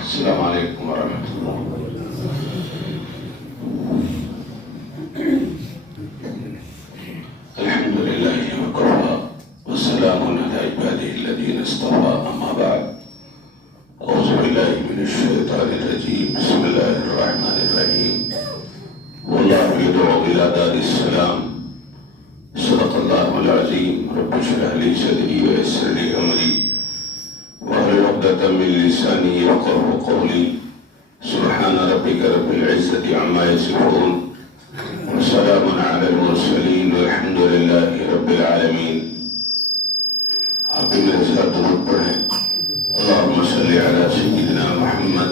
السلام علیکم ورحمۃ اللہ۔ الحمد للہ وکفیٰ والسلام علی عبادہ الذین اصطفیٰ، اما بعد، اعوذ باللہ من الشیطان الرجیم، بسم اللہ الرحمن الرحیم، واللہ یدعو الی دار السلام، صدق اللہ العظیم۔ رب اشرح لی صدری ویسر لی امری واحلل عقدۃ من لسانی یفقہوا قولی، سبحان ربک رب العزۃ عما یصفون وسلام علی المرسلین والحمد للہ رب العالمین۔ آپ بھی میرے ساتھ درود پڑھیں۔ اللہم صلی علی سیدنا محمد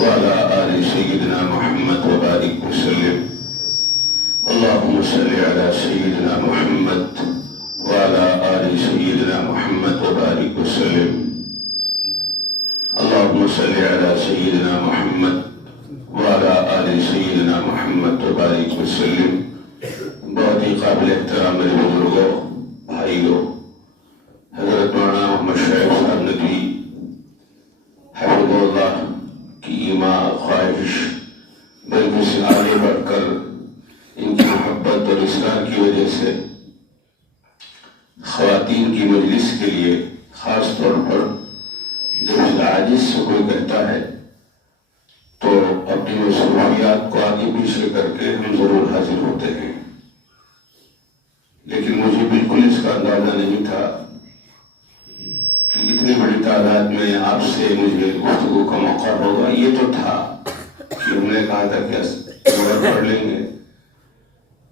وعلی آل سیدنا محمد وبارک وسلم۔ اللہم صلی علی سیدنا محمد وعلی آل سیدنا محمد وبارک وسلم۔ اللہم صلی علی سیدنا محمد وعلی آل سیدنا محمد وبارک وسلم۔ بہت ہی قابل احترام میرے بزرگوں، بھائیوں، حضرت مولانا محمد شعیب صاحب ندوی حفظہ اللہ کی ایما خواہش، بلکہ سے آگے بڑھ کر ان کی محبت اور اصرار کی وجہ سے خواتین کی مجلس کے لیے خاص طور پر جب اس عاجز سے کوئی کہتا ہے تو اپنی مصروفیات کو آگے پیچھے کر کے ہم ضرور حاضر ہوتے ہیں، لیکن مجھے بالکل اس کا اندازہ نہیں تھا کہ اتنی بڑی تعداد میں آپ سے مجھے گفتگو کا موقع ہوگا۔ یہ تو تھا کہ ہم نے کہا تھا کہ پڑھ لیں گے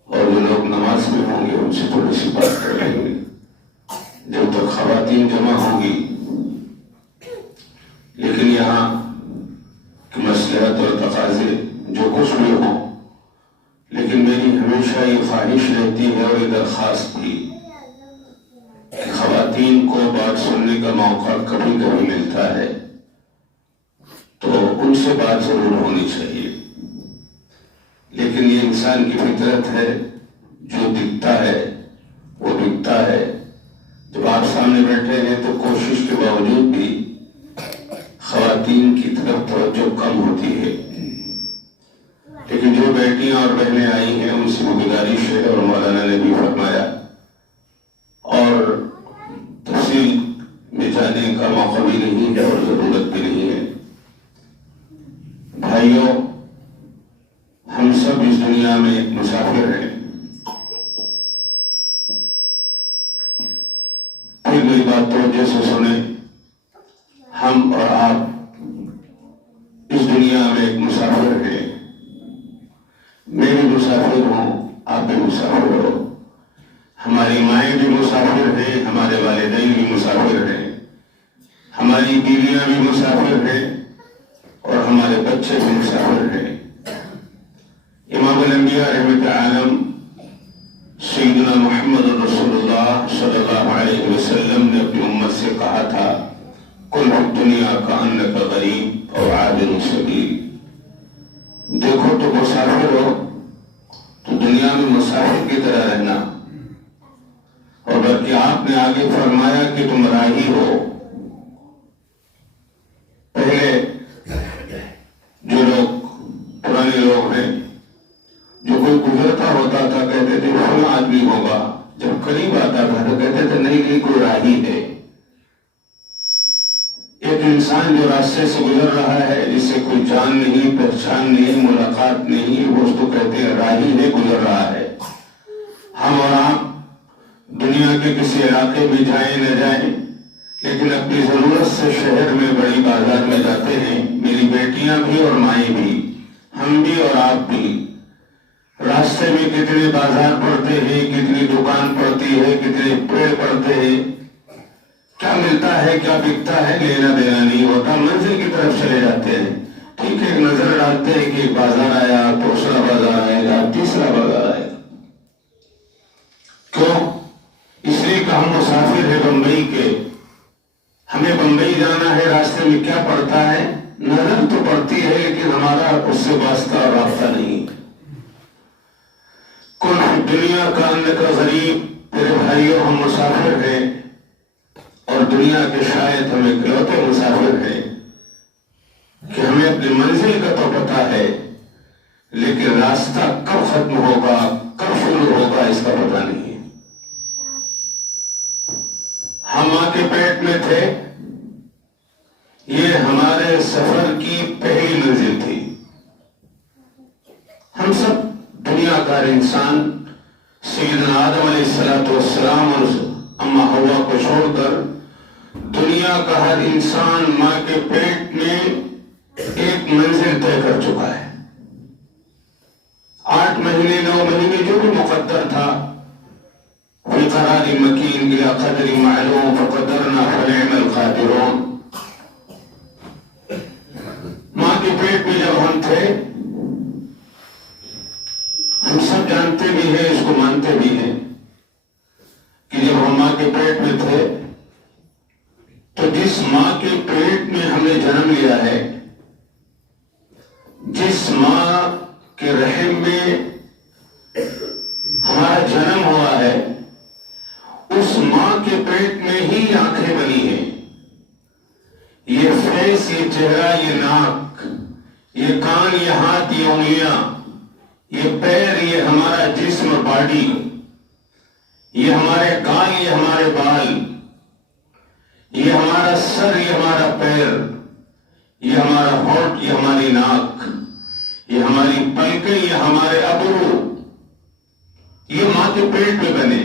اور جو لوگ نماز میں ہوں گے ان سے تھوڑی سی بات کر لیں گے جب تک خواتین جمع ہوں گی، لیکن یہاں کہ مصلحت اور تقاضے جو کچھ بھی ہوں، لیکن میری ہمیشہ یہ خواہش رہتی ہے اور یہ درخواست بھی کہ خواتین کو بات سننے کا موقع کبھی کبھی ملتا ہے تو ان سے بات ضرور ہونی چاہیے، لیکن یہ انسان کی فطرت ہے، جو دکھتا ہے وہ بکتا ہے۔ جب آپ سامنے بیٹھے ہیں تو کوشش کے باوجود بھی خواتین کی طرف توجہ کم ہوتی ہے، لیکن جو بیٹیاں اور بہنیں آئی ہیں ان سے گزارش ہے، اور مولانا نے بھی فرمایا اور تفصیل میں جانے کا موقع بھی نہیں ہے اور ضرورت بھی نہیں ہے۔ بھائیوں، ہم سب اس دنیا میں مسافر ہیں۔ پھر میری بات توجہ سے سنیں، ہم اور آپ اس دنیا میں ایک مسافر ہیں۔ میں بھی مسافر ہوں، آپ بھی مسافر ہو، ہماری مائیں بھی مسافر ہیں، ہمارے والدین بھی مسافر ہیں، ہماری بیویاں بھی مسافر ہیں اور ہمارے بچے بھی مسافر ہیں۔ امام الانبیاء رحمت عالم سیدنا محمد رسول اللہ صلی اللہ علیہ وسلم نے اپنی امت سے کہا تھا، کل دنیا کأنک غریب اور عابر سبیل۔ دیکھو تو مسافر ہو تو دنیا میں مسافر کی طرح رہنا، اور بلکہ آپ نے آگے فرمایا کہ تم راہی ہو۔ پہلے جو لوگ پرانے لوگ ہیں، جو کوئی گزرتا ہوتا تھا کہتے تھے فلاں آدمی ہوگا، جب قریب آتا تھا تو کہتے تھے نہیں کوئی راہی ہے۔ ایک انسان جو راستے سے گزر رہا ہے، جس سے کوئی جان نہیں، پہچان نہیں، ملاقات نہیں، وہ اس کو کہتے ہیں راہی ہے، گزر رہا ہے۔ ہم اور آپ دنیا کے کسی علاقے میں جائیں نہ جائیں، لیکن اپنی ضرورت سے شہر میں بڑی بازار میں جاتے ہیں، میری بیٹیاں بھی اور مائیں بھی، ہم بھی اور آپ بھی۔ راستے میں کتنے بازار پڑتے ہیں، کتنی دکان پڑتی ہے، کتنے پیڑ پڑتے ہیں، کیا ملتا ہے کیا بکتا ہے لینا دینا نہیں ہوتا، منزل کی طرف چلے جاتے ہیں۔ ٹھیک ہے، ایک نظر ڈالتے ہیں کہ ایک بازار آیا، دوسرا بازار آئے گا، تیسرا بازار آئے گا۔ کیوں؟ اس لیے کہ ہم مسافر ہیں بمبئی کے، ہمیں بمبئی جانا ہے، راستے میں کیا پڑتا ہے، نظر تو پڑتی ہے لیکن ہمارا اس سے واسطہ اور رابطہ نہیں۔ کل دنیا کا انک غریب، میرے بھائیوں ہم مسافر ہیں اور دنیا کے شاید ہم اکلوتے مسافر ہیں۔ اپنی منزل کا تو پتہ ہے، لیکن راستہ کب ختم ہوگا کب شروع ہوگا اس کا پتہ نہیں ہے۔ ہم ماں کے پیٹ میں تھے، یہ ہمارے سفر کی پہلی منزل تھی۔ ہم سب دنیا کا انسان سیدنا آدم علیہ السلام اور اماں حوا کو چھوڑ کر دنیا کا ہر انسان ماں کے پیٹ میں ایک منزل طے کر چکا ہے۔ 8 مہینے 9 مہینے جو بھی مقدر تھا، فی قرار مکین الی قدر معلوم فقدرنا فنعم القادرون۔ ماں کے پیٹ میں جب ہم تھے، ہم سب جانتے بھی ہیں، اس کو مانتے بھی ہیں کہ جب ہم ماں کے پیٹ میں تھے تو جس ماں کے پیٹ میں ہم نے جنم لیا ہے، جس ماں کے رحم میں ہمارا جنم ہوا ہے، اس ماں کے پیٹ میں ہی آنکھیں بنی ہیں، یہ فیس، یہ چہرہ، یہ ناک، یہ کان، یہ ہاتھ، یہ انگلیاں، یہ پیر، یہ ہمارا جسم، باڈی، یہ ہمارے گال، یہ ہمارے بال، یہ ہمارا سر، یہ ہمارا پیر، یہ ہمارا ہونٹ، یہ ہماری ناک، یہ ہماری پلکیں، یہ ہمارے ابرو، یہ ماں کے پیٹ میں بنے۔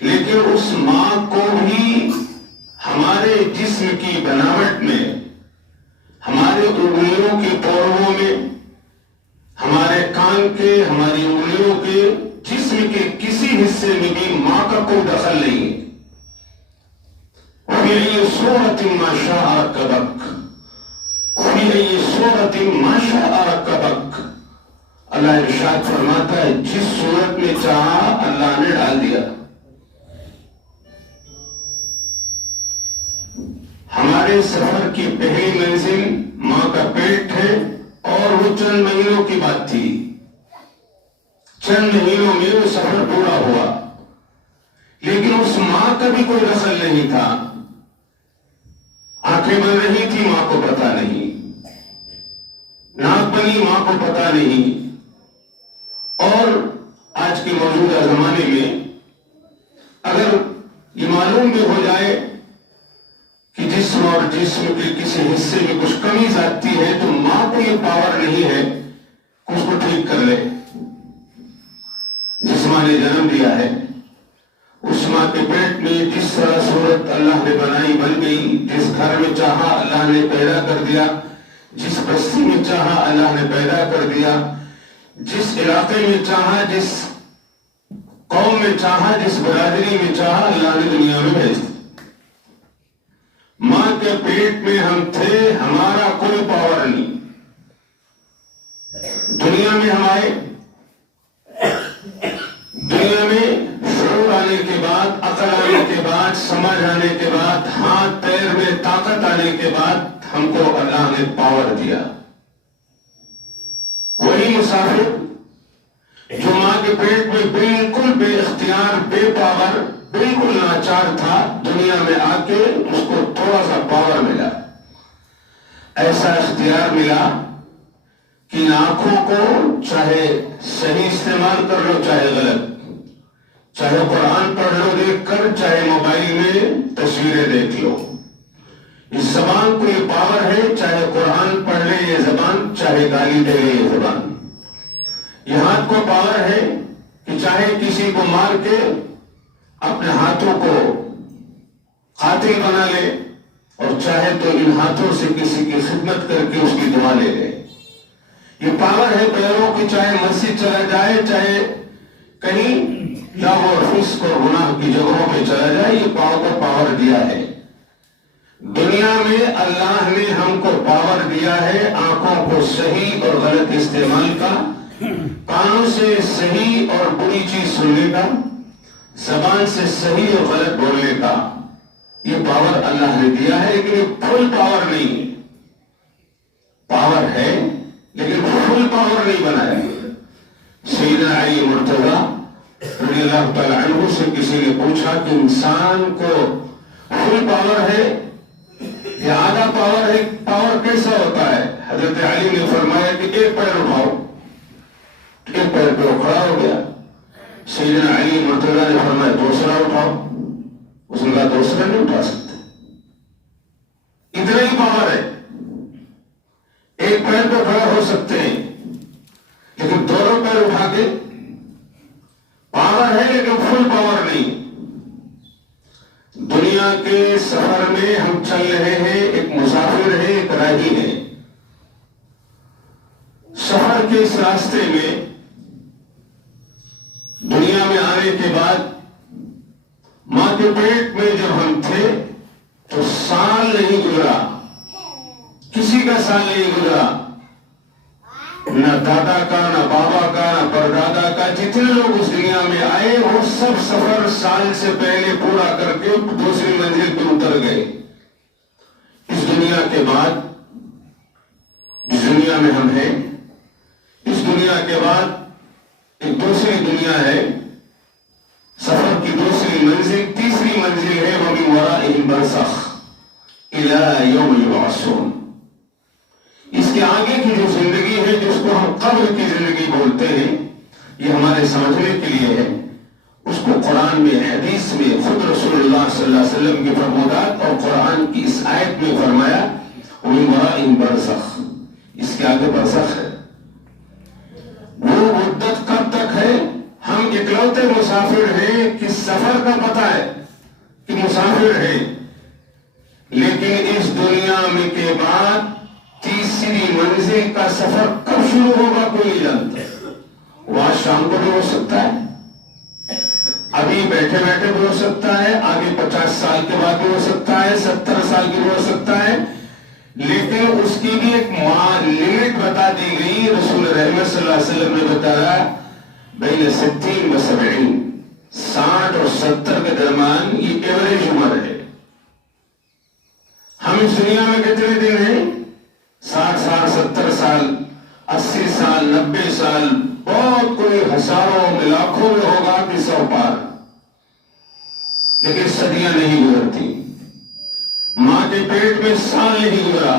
لیکن اس ماں کو بھی ہمارے جسم کی بناوٹ میں، ہمارے انگلیوں کے پوروں میں، ہمارے کان کے، ہماری انگلیوں کے، جسم کے کسی حصے میں بھی ماں کا کوئی دخل نہیں ہے۔ فِي أَيِّ صُورَةٍ مَا شَاءَ رَكَّبَكَ، فِي أَيِّ صُورَةٍ مَا شَاءَ رَكَّبَكَ۔ اللہ ارشاد فرماتا ہے جس صورت میں چاہا اللہ نے ڈال دیا۔ ہمارے سفر کی پہلی منزل ماں کا پیٹ ہے، اور وہ چند مہینوں کی بات تھی۔ چند مہینوں میں وہ سفر پورا ہوا، لیکن اس ماں کا بھی کوئی دخل نہیں تھا۔ آنکھیں بن رہی تھی، ماں کو پتا نہیں، ناک بنی، ماں کو پتا نہیں۔ اور آج کے موجودہ زمانے میں اگر یہ معلوم بھی ہو جائے کہ جسم اور جسم کے کسی حصے میں کچھ کمی آتی ہے، تو ماں کو یہ پاور نہیں ہے کہ اس کو ٹھیک کر لے۔ جس ماں نے جنم دیا ہے، اس ماں کے پیٹ میں جس طرح صورت اللہ نے بنائی بن گئی، جس گھر میں چاہا اللہ نے پیدا کر دیا، جس بستی میں چاہا اللہ نے پیدا کر دیا، جس علاقے میں چاہا، جس قوم میں چاہا، جس برادری میں چاہا اللہ نے دنیا میں بھیج دیا۔ ماں کے پیٹ میں ہم تھے، ہمارا کوئی پاور نہیں۔ دنیا میں ہم آئے، دنیا میں شعور آنے کے بعد، عقل آنے کے بعد، سمجھ آنے کے بعد، ہاتھ پیر میں طاقت آنے کے بعد ہم کو اللہ نے پاور دیا۔ وہی مسافر جو ماں کے پیٹ میں بالکل بے اختیار، بے پاور، بالکل لاچار تھا، دنیا میں آ کے اس کو تھوڑا سا پاور ملا، ایسا اختیار ملا کہ ان آنکھوں کو چاہے صحیح استعمال کر لو چاہے غلط، چاہے قرآن پڑھ لو دیکھ کر، چاہے موبائل میں تصویریں دیکھ لو، اس زبان کو یہ پاور ہے، چاہے قرآن پڑھ لے یہ زبان، چاہے گالی دے لے یہ زبان۔ یہ ہاتھ کو پاور ہے کہ چاہے کسی کو مار کے اپنے ہاتھوں کو قاتل بنا لے، اور چاہے تو ان ہاتھوں سے کسی کی خدمت کر کے اس کی دعا لے لے۔ یہ پاور ہے پیروں کی، چاہے مسجد چلا جائے، چاہے کہیں لغو اور فسق اور گناہ کی جگہوں پہ چلا جائے، یہ پاور کو پاور دیا ہے۔ دنیا میں اللہ نے ہم کو پاور دیا ہے آنکھوں کو صحیح اور غلط استعمال کا، کانوں سے صحیح اور بری چیز سننے کا، زبان سے صحیح اور غلط بولنے کا، یہ پاور اللہ نے دیا ہے، لیکن یہ فل پاور نہیں ہے۔ پاور ہے لیکن فل پاور نہیں بنایا۔ سیدنا علی مرتضیٰ رضی اللہ تعالی عنہ سے کسی نے پوچھا کہ انسان کو فل پاور ہے یا آدھا پاور ہے، پاور کیسا ہوتا ہے؟ حضرت علی نے فرمایا کہ ایک پیر اٹھاؤ، ایک پیر پہ وہ کھڑا ہو گیا۔ سیدنا علی مرتضیٰ نے فرمایا دوسرا اٹھاؤ، اس نے کہا دوسرا نہیں اٹھا سکتے، اتنا ہی پاور ہے، ایک پیر پہ کھڑا ہو سکتے ہیں لیکن دونوں پیر اٹھا کے پاور ہے لیکن فل پاور نہیں۔ دنیا کے سفر میں ہم چل رہے ہیں، ایک مسافر ہے، ایک راہی ہے۔ سفر کے اس راستے میں دنیا میں آنے کے بعد ماں کے پیٹ میں جب ہم تھے تو سال نہیں گزرا، کسی کا سال نہیں گزرا، نہ دادا کا، نہ بابا کا، نہ پردادا کا، جتنے لوگ اس دنیا میں آئے وہ سب سفر سال سے پہلے پورا کر کے دوسری منزل پہ اتر گئے۔ اس دنیا کے بعد جس دنیا میں ہم ہیں، اس دنیا کے بعد ایک دوسری دنیا ہے، سفر کی دوسری منزل، تیسری منزل ہے وَمِن وَرَائِهِمْ بَرْزَخٌ إِلَى يَوْمِ يُبْعَثُونَ۔ اس کے آگے کی جو زندگی ہے جس کو ہم قبر کی زندگی بولتے ہیں، یہ ہمارے سمجھنے کے لیے ہے۔ اس کو قرآن میں، حدیث میں خود رسول اللہ صلی اللہ علیہ وسلم کی فرمودات اور قرآن کی اس آیت میں فرمایا وَمِن وَرَائِهِمْ بَرْزَخٌ، اس کے آگے برزخ ہے۔ وہ مدت کب تک ہے؟ ہم اکلوتے مسافر ہیں کہ سفر کا پتہ ہے کہ مسافر ہیں، لیکن اس دنیا میں کے بعد تیسری منزل کا سفر کب شروع ہوگا کوئی نہیں جانتا۔ وہ آج شام کو بھی ہو سکتا ہے، ابھی بیٹھے بیٹھے بھی ہو سکتا ہے، آگے 50 سال کے بعد بھی ہو سکتا ہے، 70 سال کی بھی ہو سکتا ہے، لیکن اس کی بھی ایک لمٹ بتا دی گئی۔ رسول رحمت صلی اللہ علیہ وسلم نے بتایا بین 60 و 70، 60 اور 70 کے درمیان یہ ایوریج عمر ہے۔ ہم اس دنیا میں کتنے دن ہیں؟ 60 سال، 70 سال، 80 سال، 90 سال، بہت کوئی ہزاروں میں لاکھوں میں ہوگا کہ 100 پار، لیکن صدیاں نہیں گزرتی۔ ماں کے پیٹ میں سال نہیں گزرا،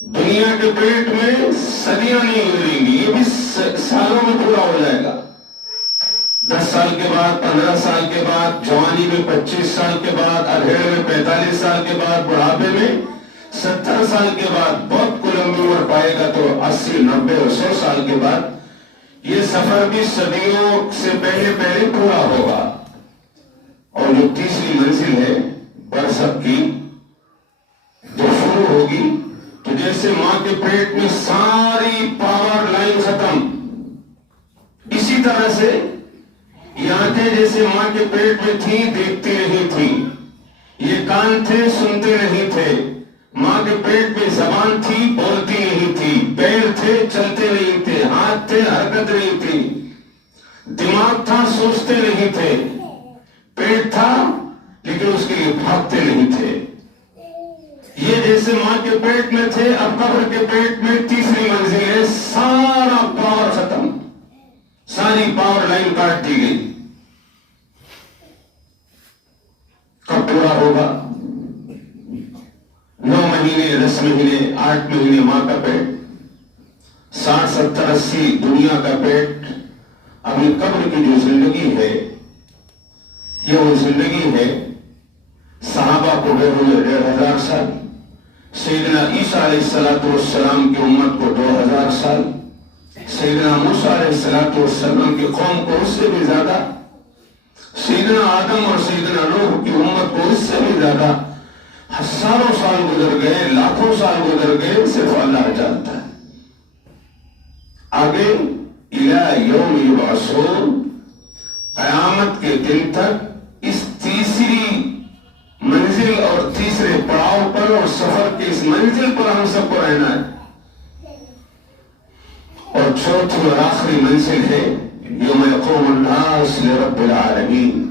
دنیا کے پیٹ میں صدیاں نہیں گزریں گی، یہ بھی سالوں میں پورا ہو جائے گا۔ 10 سال کے بعد، 15 سال کے بعد، جوانی میں 25 سال کے بعد، ادھیڑ میں 45 سال کے بعد، بڑھاپے میں 70 سال کے بعد، بہت کو لمبی عمر پائے گا تو 80، 90 اور 100 سال کے بعد یہ سفر بھی صدیوں سے پہلے پہلے پورا ہوگا۔ اور جو تیسری منزل ہے برزخ کی جو شروع ہوگی، تو جیسے ماں کے پیٹ میں ساری پاور لائن ختم، اسی طرح سے یہ آنکھیں جیسے ماں کے پیٹ میں تھی دیکھتی نہیں تھی، یہ کان تھے سنتے نہیں تھے، ماں کے پیٹ میں زبان تھی بولتی نہیں تھی، پیر تھے چلتے نہیں تھے، ہاتھ تھے حرکت نہیں تھی، دماغ تھا سوچتے نہیں تھے، پیٹ تھا لیکن اس کے لیے بھاگتے نہیں تھے۔ یہ جیسے ماں کے پیٹ میں تھے، اب قبر کے پیٹ میں تیسری منزل ہے، سارا پاور ختم، ساری پاور لائن کاٹ دی گئی۔ کب پورا ہوگا؟ 9 مہینے، 10 مہینے، 8 مہینے ماں کا پیٹ، 60، 70، 80 دنیا کا پیٹ۔ ابھی قبر کی جو زندگی ہے یہ وہ زندگی ہے، صحابہ کو گئے ہوئے 1500 سال، سیدنا عیسیٰ علیہ السلام کی امت کو 2000 سال، سیدنا موسیٰ علیہ السلام کی قوم کو اس سے بھی زیادہ، سیدنا آدم اور سیدنا نوح کی امت کو اس سے بھی زیادہ، ہزاروں سال گزر گئے، لاکھوں سال گزر گئے، صرف اللہ جانتا ہے۔ آگے اِلَى یوم یبعثون، قیامت کے دن تک اس تیسری منزل اور تیسرے پڑاؤ پر اور سفر کی اس منزل پر ہم سب کو رہنا ہے۔ اور چوتھی اور آخری منزل ہے یوم یقوم الناس لرب العالمین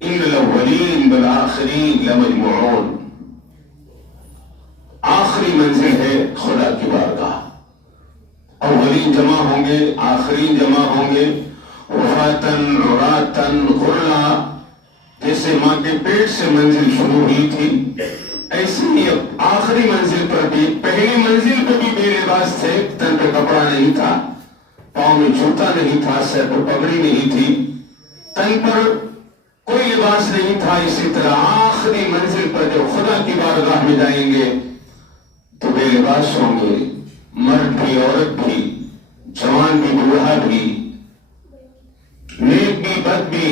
ان الاولین بالآخرین لمجموعون۔ آخری منزل ہے خدا کی بارگاہ، اولین جمع ہوں گے، آخرین جمع ہوں گے، وفاتن عراتن غرلا۔ جیسے ماں کے پیٹ سے منزل شروع ہوئی تھی ایسے ہی اب آخری منزل پر بھی، پہلی منزل پہ بھی بے لباس تھے، تن پہ کپڑا نہیں تھا، پاؤں میں جوتا نہیں تھا، سر پر پگڑی نہیں تھی، تن پر کوئی لباس نہیں تھا. اسی طرح آخری منزل پر جب خدا کی بارگاہ میں جائیں گے تو بے لباس ہوں گے، مرد بھی، عورت بھی، جوان بھی، بوڑھا بھی، نیک بھی، بد بھی،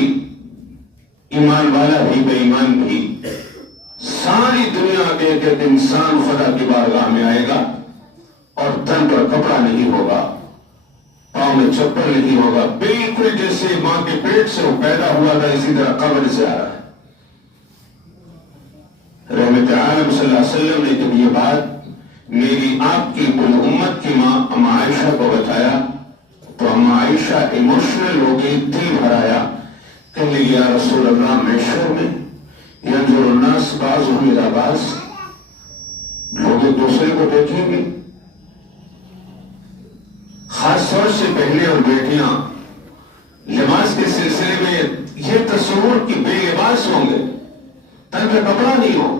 ایمان والا بھی، بے ایمان بھی. ساری دنیا کے ایک ایک انسان خدا کی بارگاہ میں آئے گا اور تن پر کپڑا نہیں ہوگا، پاؤں میں چپل نہیں ہوگا، بالکل جیسے ماں کے پیٹ سے وہ پیدا ہوا تھا اسی طرح قبر سے آ رہا ہے. رحمت عالم صلی اللہ علیہ وسلم نے جب یہ بات میری آپ کی کل امت کی ماں اما عائشہ کو بتایا تو اما عائشہ ایموشنل ہو گئی، دل بھر آیا، کہنے لگی یا رسول اللہ محشر میں ینظر الناس بعضهم الی بعض، لوگ ایک دوسرے کو دیکھیں گے، خاص طور سے بہنیں اور بیٹیاں لباس کے سلسلے میں یہ تصور کہ بے لباس ہوں گے، تن پہ کپڑا نہیں ہو.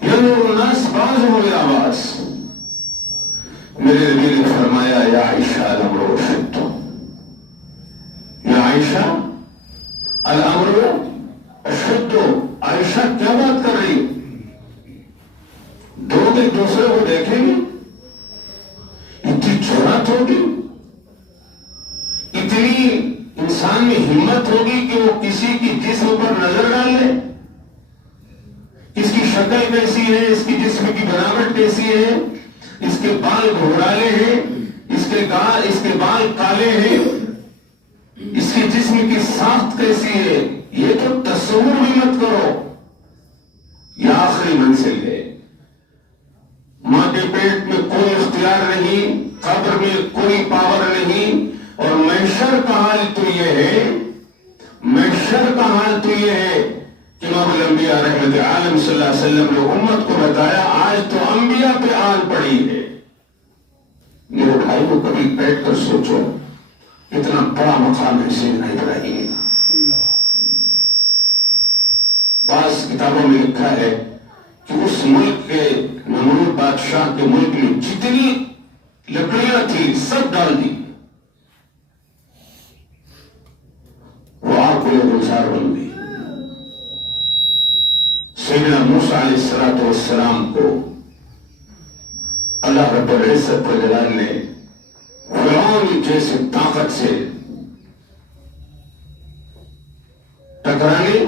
ینظر الناس بعضهم الی بعض. میرے نبی نے فرمایا یا عائشہ الامر اشد، یا عائشہ الامر اشد. عائشہ کیا بات کر رہی ہے؟ دو ایک دوسرے کو دیکھیں گے، اتنی جرأت ہوگی، اتنی انسان میں ہمت ہوگی کہ وہ کسی کی جسم پر نظر ڈال لے، اس کی شکل کیسی ہے، اس کی جسم کی بناوٹ کیسی ہے، اس کے بال گھڑالے ہیں، اس کے بال کالے ہیں، اس کے جسم کی ساخت کیسی ہے، یہ تو تصور بھی مت کرو. یہ آخری منزل ہے. ماں کے پیٹ میں کوئی اختیار نہیں، قبر میں کوئی پاور نہیں، اور محشر کا حال تو یہ ہے، محشر کا حال تو یہ ہے کہ امام الانبیاء رحمت عالم صلی اللہ علیہ وسلم نے امت کو بتایا آج تو انبیاء پہ آن پڑی ہے. میرے بھائی کو کبھی بیٹھ کر سوچو اتنا بڑا مقام ہے سیدنا ابراہیم کا. بعض کتابوں میں لکھا ہے کہ اس ملک کے نمرود بادشاہ کے ملک میں جتنی لکڑیاں تھی سب ڈال دی، وہ آگ کو گلزار بن گئی. سیدنا موسیٰ علیہ السلام کو اللہ رب العزت و جلال نے فرعون جیسے طاقت سے ٹکرانے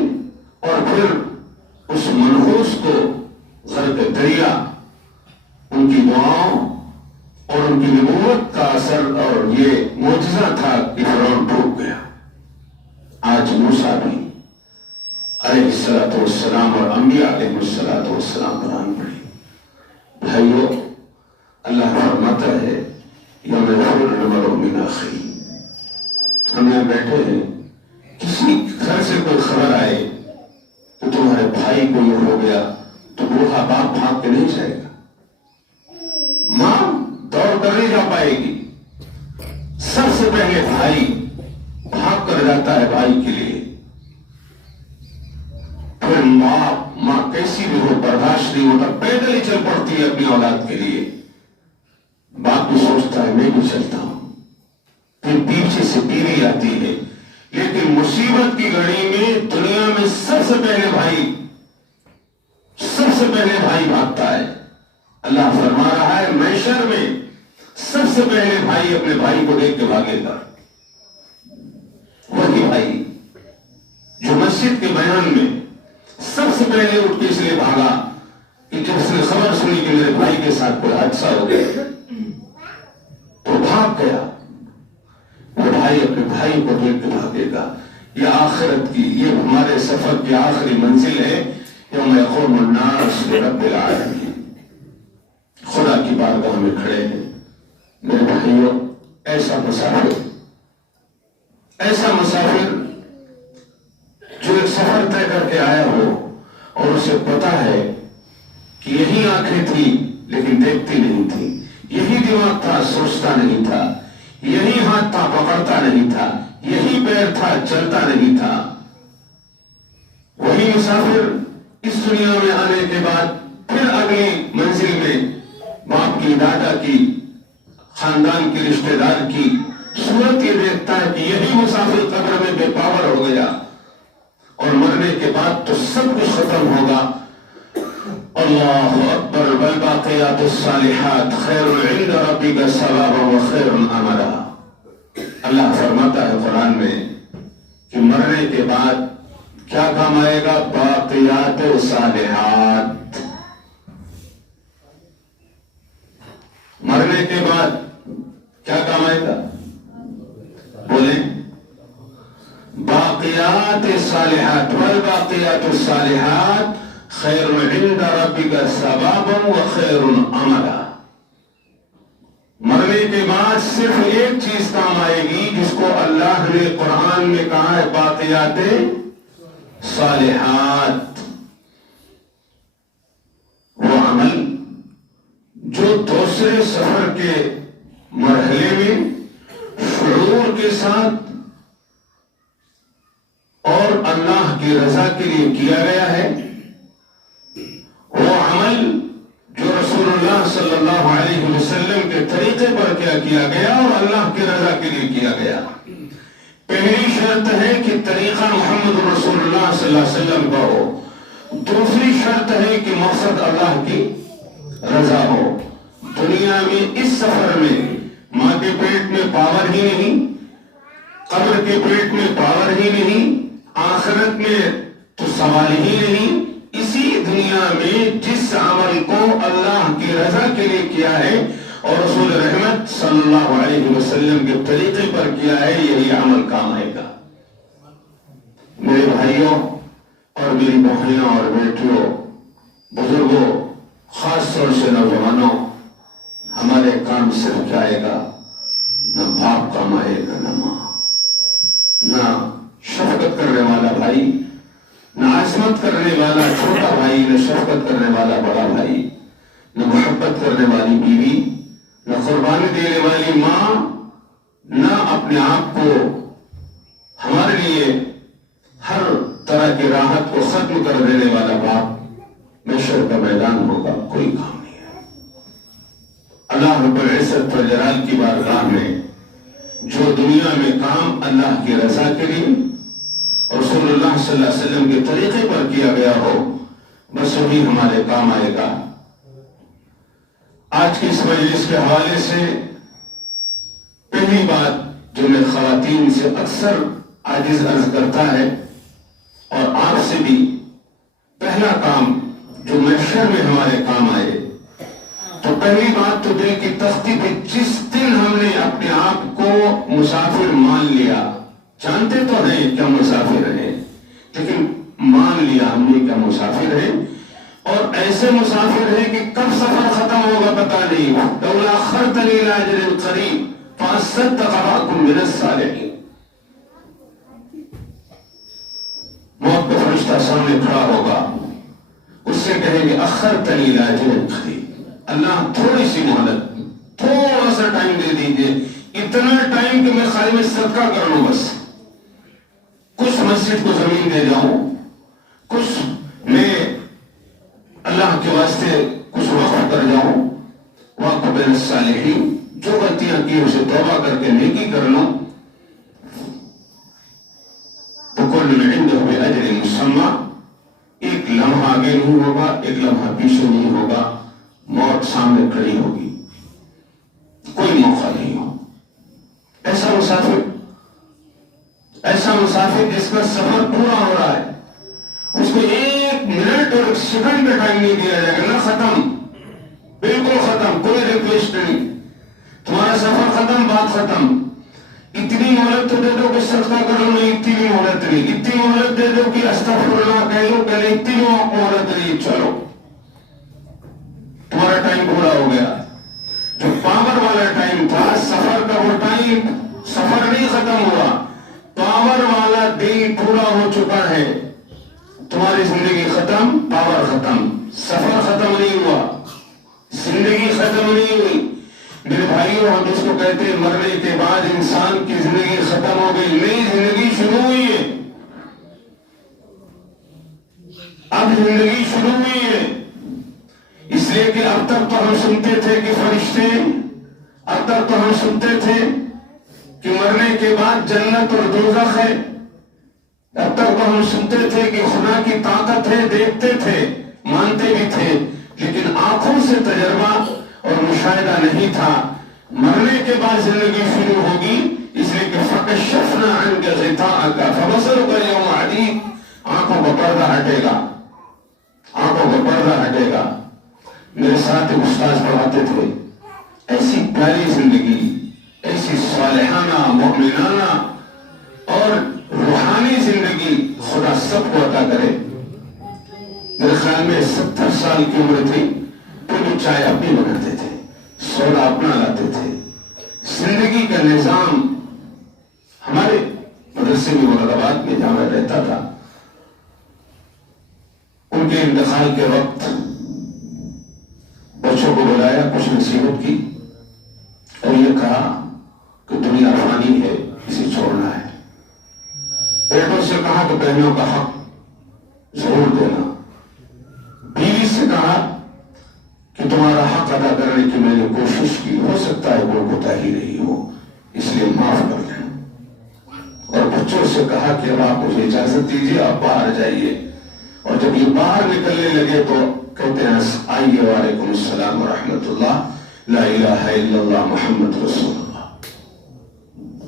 اور پھر اس منحوس کو غرق دریا، ان کی دعاؤں اور ان کی نبوت کا اثر اور یہ معجزہ تھا کہ فرعون ڈوب گیا. آج موسیٰ بھی علیہ السلام اور انبیاء علیہ السلام قرآن پڑھی. بھائیو، اللہ فرماتا ہے یوم یفر المرء من اخیہ. ہم یہاں بیٹھے ہیں، کسی گھر سے کوئی خبر آئے کہ تمہارے بھائی کو یہ ہو گیا تو بوڑھا باپ بھاگ کے نہیں جائے گا، ماں دوڑ کر نہیں جا پائے گی، سب سے پہلے بھائی بھاگ کر جاتا ہے بھائی کے لیے. پھر ماں کیسی بھی ہو برداشت نہیں ہوتا، پیدل ہی چل پڑتی ہے اپنی اولاد کے لیے. باپ بھی سوچتا ہے میں بھی چلتا ہوں، پھر پیچھے سے بیوی آتی ہے. لیکن مصیبت کی گھڑی میں دنیا میں سب سے پہلے بھائی بھاگتا ہے. اللہ فرما رہا ہے محشر میں سب سے پہلے بھائی اپنے بھائی کو دیکھ کے بھاگے گا. وہی بھائی جو مسجد کے بیان میں سب سے پہلے اٹھ کے اس لیے بھاگا کہ جب اس نے خبر سنی کہ میرے بھائی کے ساتھ کوئی حادثہ ہو گیا تو بھاگ گیا. وہ بھائی اپنے بھائی کو دیکھ کے بھاگے گا. یہ آخرت کی، یہ ہمارے سفر کی آخری منزل ہے. یوم یقوم الناس لرب العالمین. خدا کی بارگاہ میں کھڑے ہیں. میرے بھائیوں، ایسا مسافر جو ایک سفر طے کر کے آیا ہو اور اسے پتا ہے کہ یہی آنکھیں تھی لیکن دیکھتی نہیں تھی، یہی دماغ تھا سوچتا نہیں تھا، یہی ہاتھ تھا پکڑتا نہیں تھا، یہی پیر تھا چلتا نہیں تھا، وہی مسافر اس دنیا میں آنے کے بعد پھر اگلی منزل میں باپ کی، دادا کی، خاندان کے رشتہ دار کی صورت یہ دیکھتا ہے کہ یہی مسافر قبر میں بے پاور ہو گیا اور مرنے کے بعد تو سب کچھ ختم ہوگا. اللہ اکبر. والباقیات الصالحات خیر عند ربک ثوابا وخیر املا. اللہ فرماتا ہے قرآن میں کہ مرنے کے بعد کیا کام آئے گا؟ باقیات صالحات. مرنے کے بعد کیا کام آئے گا؟ بولیں. باقیات صالحات. والباقیات الصالحات خیر عند ربک ثوابا وخیر املا. مرنے کے بعد صرف ایک چیز کام آئے گی جس کو اللہ نے قرآن میں کہا ہے باقیات صالحات. وہ عمل جو دوسرے سفر کے مرحلے میں شعور کے ساتھ اور اللہ کی رضا کے لیے کیا گیا ہے، وہ عمل جو رسول اللہ صلی اللہ علیہ وسلم کے طریقے پر کیا گیا اور اللہ کی رضا کے لیے کیا گیا. پہلی شرط ہے کہ طریقہ محمد رسول اللہ صلی اللہ علیہ وسلم کا ہو. دوسری شرط ہے کہ مقصد اللہ کی رضا ہو. دنیا میں اس سفر میں ماں کے پیٹ میں پاور ہی نہیں، قبر کے پیٹ میں پاور ہی نہیں، آخرت میں تو سوال ہی نہیں. اسی دنیا میں جس عمل کو اللہ کی رضا کے لیے کیا ہے اور رسول رحمت صلی اللہ علیہ وسلم کے طریقے پر کیا ہے، یہی عمل کام آئے گا. میرے بھائیوں اور میری بہنوں اور بیٹیوں، بزرگوں، خاص طور سے نوجوانوں، ہمارے کام صرف کیا آئے گا؟ نہ باپ کام آئے گا، نہ ماں، نہ شفقت کرنے والا بھائی، نہ عصمت کرنے والا چھوٹا بھائی، نہ شفقت کرنے والا بڑا بھائی، نہ محبت کرنے والی بیوی، نہ قربانی دینے والی ماں، نہ اپنے آپ کو ہمارے لیے ہر طرح کی راحت کو ختم کر دینے والا باپ. محشر کا میدان ہوگا، کوئی کام نہیں ہے. اللہ رب العزت و جلال کی بارگاہ میں جو دنیا میں کام اللہ کی رضا کے لیے اور رسول اللہ صلی اللہ علیہ وسلم کے طریقے پر کیا گیا ہو، بس وہی ہمارے کام آئے گا. آج کی اس مجلس کے حوالے سے پہلی بات جو میں خواتین سے اکثر عاجز عرض کرتا ہے اور آپ سے بھی، پہلا کام جو محشر میں ہمارے کام آئے، تو پہلی بات تو دل کی تختی پہ جس دن ہم نے اپنے آپ کو مسافر مان لیا، جانتے تو ہیں کیا مسافر ہیں، لیکن مان لیا ہم نے کیا مسافر ہیں، اور ایسے مسافر ہیں کہ کب سفر ختم ہوگا پتہ نہیں. لولا اخرتنی الی اجل قریب فاصدق واکن من الصالحین. موت کا فرشتہ سامنے کھڑا ہوگا، اس سے کہیں گے اخرتنی الی اجل قریب، اللہ تھوڑی سی مہلت، تھوڑا سا ٹائم دے دیجئے، اتنا ٹائم کہ میں خالی میں صدقہ کر لوں، بس کچھ مسجد کو زمین دے جاؤں، کچھ میں اللہ کے واسطے کچھ وقف کر جاؤں. وقف بین الصالحین، جو غلطیاں کی اسے توبہ کر کے نیکی کر لوں. بکل عنده بأجر مسمى، ایک لمحہ آگے نہیں ہوگا، ایک لمحہ پیچھے نہیں ہوگا، موت سامنے کھڑی ہوگی، کوئی موقع نہیں ہو. ایسا مسافر جس کا سفر پورا ہو رہا ہے، اس کو ایک منٹ اور سیکنڈ کا ٹائم نہیں دیا جائے گا. نہ ختم، بالکل ختم، کوئی ریکویسٹ نہیں. تمہارا سفر ختم، بات ختم. اتنی مہلت تو دے دو کہ صدقہ کرو، نہیں اتنی بھی مہلت نہیں. اتنی مہلت دے دو کہ استغفر اللہ کہہ لو، پہلے اتنی بھی مہلت نہیں. چلو تمہارا ٹائم پورا ہو گیا. جو پاور والا ٹائم تھا سفر کا، وہ ٹائم سفر نہیں ختم ہوا، پاور والا دن پورا ہو چکا ہے. تمہاری زندگی ختم، پاور ختم، سفر ختم نہیں ہوا، زندگی ختم نہیں ہوئی. میرے بھائیوں، ہم اس کو کہتے ہیں مرنے کے بعد انسان کی زندگی ختم ہو گئی، نئی زندگی شروع ہوئی ہے. اب زندگی شروع ہوئی ہے. لیکن اب تک تو ہم سنتے تھے کہ فرشتے، اب تک تو ہم سنتے تھے کہ مرنے کے بعد جنت اور دوزخ ہے، اب تک تو ہم سنتے تھے کہ خدا کی طاقت ہے، دیکھتے تھے، مانتے بھی تھے، لیکن آنکھوں سے تجربہ اور مشاہدہ نہیں تھا۔ مرنے کے بعد زندگی شروع ہوگی، اس لیے کہ فَكَشَّفْنَا عَنْكَ غِطَاءَكَ فَبَصَرُكَ الْيَوْمَ حَدِيدٌ، آنکھوں کا پردہ ہٹے گا، آنکھوں کا پردہ ہٹے گا۔ میرے ساتھ ایک استاذ پڑھاتے تھے، ایسی پیاری زندگی، ایسی صالحانہ، مؤمنانہ اور روحانی زندگی خدا سب کو عطا کرے۔ میرے خیال میں 70 سال کی عمر تھی، پھر بھی چائے اپنی بناتے تھے، سودا اپنا لاتے تھے۔ زندگی کا نظام، ہمارے مدرسے میں مراد آباد میں جہاں میں رہتا تھا، ان کے انتقال کے وقت بچوں کو بلایا، کچھ نصیحت کی اور یہ کہا کہ دنیا فانی ہے، اسے چھوڑنا ہے۔ بیٹوں سے کہا کہ بہنوں کا حق ضرور دینا۔ بیوی سے کہا کہ تمہارا حق ادا کرنے کی میں نے کوشش کی، ہو سکتا ہے کوئی کوتاہی رہی ہو، اس لیے معاف کر دیں۔ اور بچوں سے کہا کہ اب آپ مجھے اجازت دیجیے، آپ باہر جائیے۔ اور جب یہ باہر نکلنے لگے تو کہتے ہیں آئیے، وعلیکم السلام ورحمۃ اللہ، لا الہ الا اللہ محمد رسول اللہ،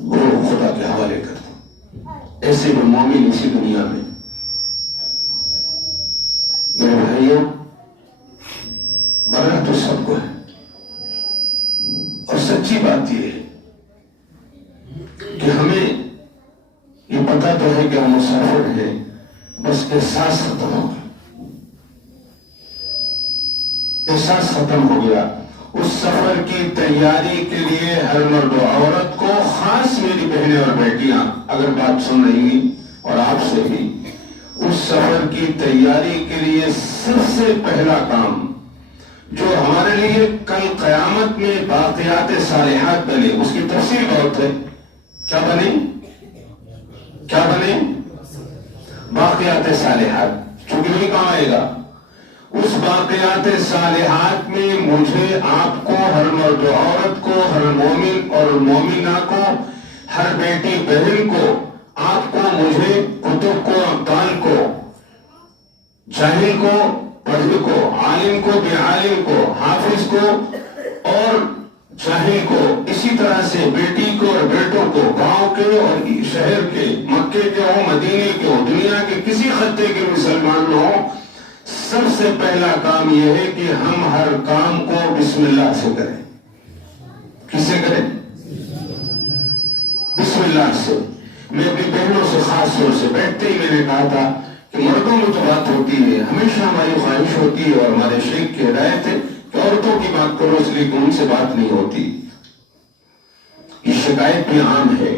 وہ خدا کے حوالے کر دیں۔ ایسے بھی مومن اسی دنیا میں۔ میرے بھائیوں، مرنا تو سب کو ہے، اور سچی بات یہ ہے کہ ہمیں یہ پتا تو ہے کہ ہم مسافر ہیں، بس احساس ختم ہو گیا، احساس ختم ہو گیا۔ اس سفر کی تیاری کے لیے ہر مرد و عورت کو، خاص میری بہنیں اور بیٹیاں اگر بات سن رہی ہیں اور آپ سے بھی، اس سفر کی تیاری کے لیے سب سے پہلا کام جو ہمارے لیے کل قیامت میں باقیات صالحات بنے، اس کی تفصیل بہت ہے۔ کیا بنے؟ کیا بنے؟ باقیات صالحات، چونکہ وہی کہاں آئے گا۔ اس باقیات صالحات میں مجھے، آپ کو، ہر مرد و عورت کو، ہر مومن اور مومنہ کو، ہر بیٹی بہن کو، آپ کو، مجھے، کتب کو، ابدال کو، جاہل کو، پڑھل کو، عالم کو، بے عالم کو، حافظ کو اور جاہل کو، اسی طرح سے بیٹی کو اور بیٹوں کو، گاؤں کے اور شہر کے، مکے کے ہو، مدینے کے ہو، دنیا کے کسی خطے کے مسلمان ہو، سب سے پہلا کام یہ ہے کہ ہم ہر کام کو بسم اللہ سے کریں۔ کس سے کریں؟ بسم اللہ سے۔ میں اپنی بہنوں سے خاص طور سے بیٹھتے ہی میں نے کہا تھا کہ مردوں میں تو بات ہوتی ہے، ہمیشہ ہماری خواہش ہوتی ہے اور ہمارے شیخ کی ہدایت ہے کہ عورتوں کی بات کرو، اس لیے کہ ان سے بات نہیں ہوتی۔ یہ شکایت بھی عام ہے،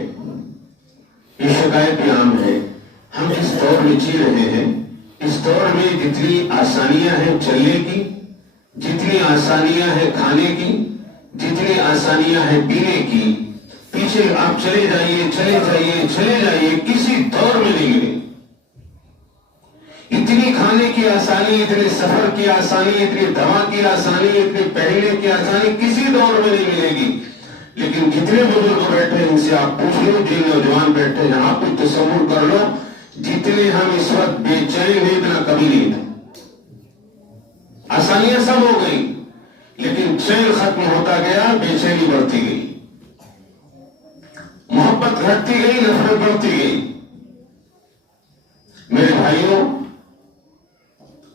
یہ شکایت بھی عام ہے۔ ہم اس دور میں جی رہے ہیں، اس دور میں جتنی آسانیاں ہیں چلنے کی، جتنی آسانیاں ہیں کھانے کی، جتنی آسانیاں ہیں پینے کی، پیچھے آپ چلے جائیے، چلے جائیے، چلے جائیے، کسی دور میں نہیں ملے۔ اتنی کھانے کی آسانی، اتنے سفر کی آسانی، اتنی دوا کی آسانی، اتنی پہننے کی آسانی کسی دور میں نہیں ملے گی۔ لیکن جتنے بزرگ بیٹھے ہیں ان سے آپ پوچھ لو، جن نوجوان بیٹھے ہیں آپ بھی تصور کر لو، جتنے ہم اس وقت بے چین ہیں اتنا کبھی نہیں تھا۔ آسانیاں سب ہو گئی لیکن چین ختم ہوتا گیا، بے چینی بڑھتی گئی، محبت گھٹتی گئی، نفرت بڑھتی گئی۔ میرے بھائیوں،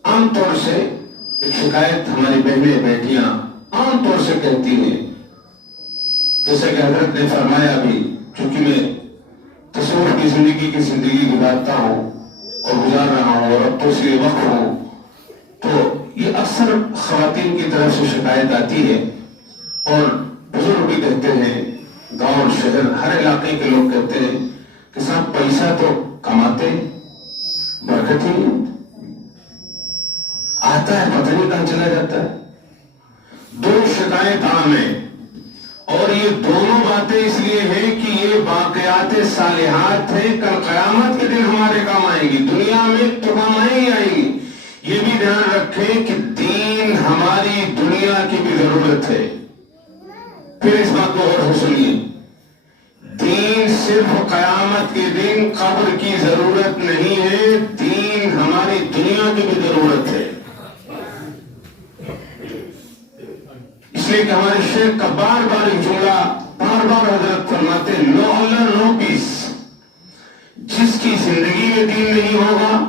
عام طور سے ایک شکایت ہماری بہنیں بیٹیاں عام طور سے کہتی ہیں، جیسے کہ حضرت نے فرمایا بھی، چونکہ میں تصور کی زندگی گزارتا ہوں اور گزار رہا ہوں اور اب تو اس لیے وقف ہوں، تو یہ اکثر خواتین کی طرف سے شکایت آتی ہے اور بزرگ بھی کہتے ہیں، گاؤں اور شہر ہر علاقے کے لوگ کہتے ہیں کہ صاحب پیسہ تو کماتے، برکت ہی نہیں آتا ہے، پتہ نہیں کہاں چلا جاتا ہے۔ دو شکایت عام ہیں اور یہ دونوں باتیں اس لیے ہیں کہ یہ باقیات صالحات ہیں، کل قیامت کے دن ہمارے کام آئیں گی، دنیا میں تو کام آئیں ہی آئیں گی۔ یہ بھی دھیان رکھیں کہ دین ہماری دنیا کی بھی ضرورت ہے. پھر اس بات کو غور سے سنیے، دین صرف قیامت کے دن قبر کی ضرورت نہیں ہے، دین ہماری دنیا کی بھی ضرورت ہے. اس لیے کہ ہمارے شیخ کا بار بار ایک جملہ بار بار حضرت فرماتے ہیں، نو اللہ نو پیس. جس کی زندگی میں دین نہیں ہوگا،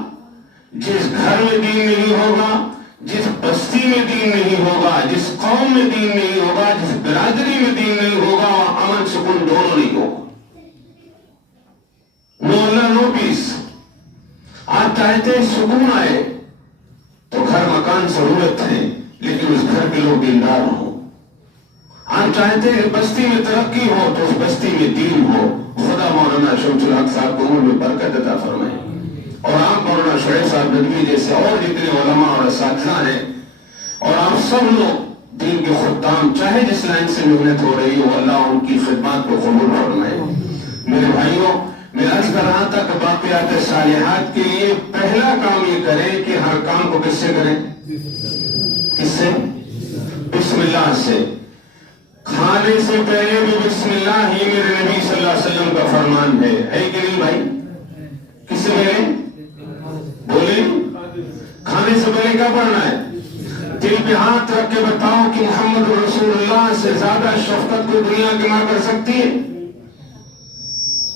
جس گھر میں دین نہیں ہوگا، جس بستی میں دین نہیں ہوگا، جس قوم میں دین نہیں ہوگا، جس برادری میں دین نہیں ہوگا، وہاں امن سکون دونوں نہیں ہوگا. نو اللہ نو پیس. آپ چاہتے ہیں سکون آئے تو گھر مکان ضرورت ہے، لیکن اس گھر کے لوگ دیندار ہوں. آپ چاہتے ہیں بستی میں ترقی ہو تو اس بستی میں دین ہو. خدا مولانا شمس الحق صاحب کو عمر میں برکت عطا فرمائے، اور آپ مولانا شعیب صاحب ندوی جیسے اور جتنے علماء اور اساتذہ ہیں، اور آپ سب لوگ دین کے خدام، چاہے جس لائن سے محنت ہو رہی ہو، اللہ ان کی خدمات کو قبول فرمائے. میرے بھائیوں، میں عرض کر رہا تھا کہ باقیات صالحات کے لیے پہلا کام یہ کریں کہ ہر کام کو کس سے کریں؟ کس سے؟ بسم اللہ سے. کھانے سے پہلے بھی بسم اللہ ہی میرے نبی صلی اللہ علیہ وسلم کا فرمان ہے کہ نہیں بھائی؟ کس سے پہلے؟ بولے، کھانے سے پہلے کیا پڑھنا ہے؟ دل پہ ہاتھ رکھ کے بتاؤ کہ محمد رسول اللہ سے زیادہ شفقت کو دنیا کی ماں کر سکتی ہے؟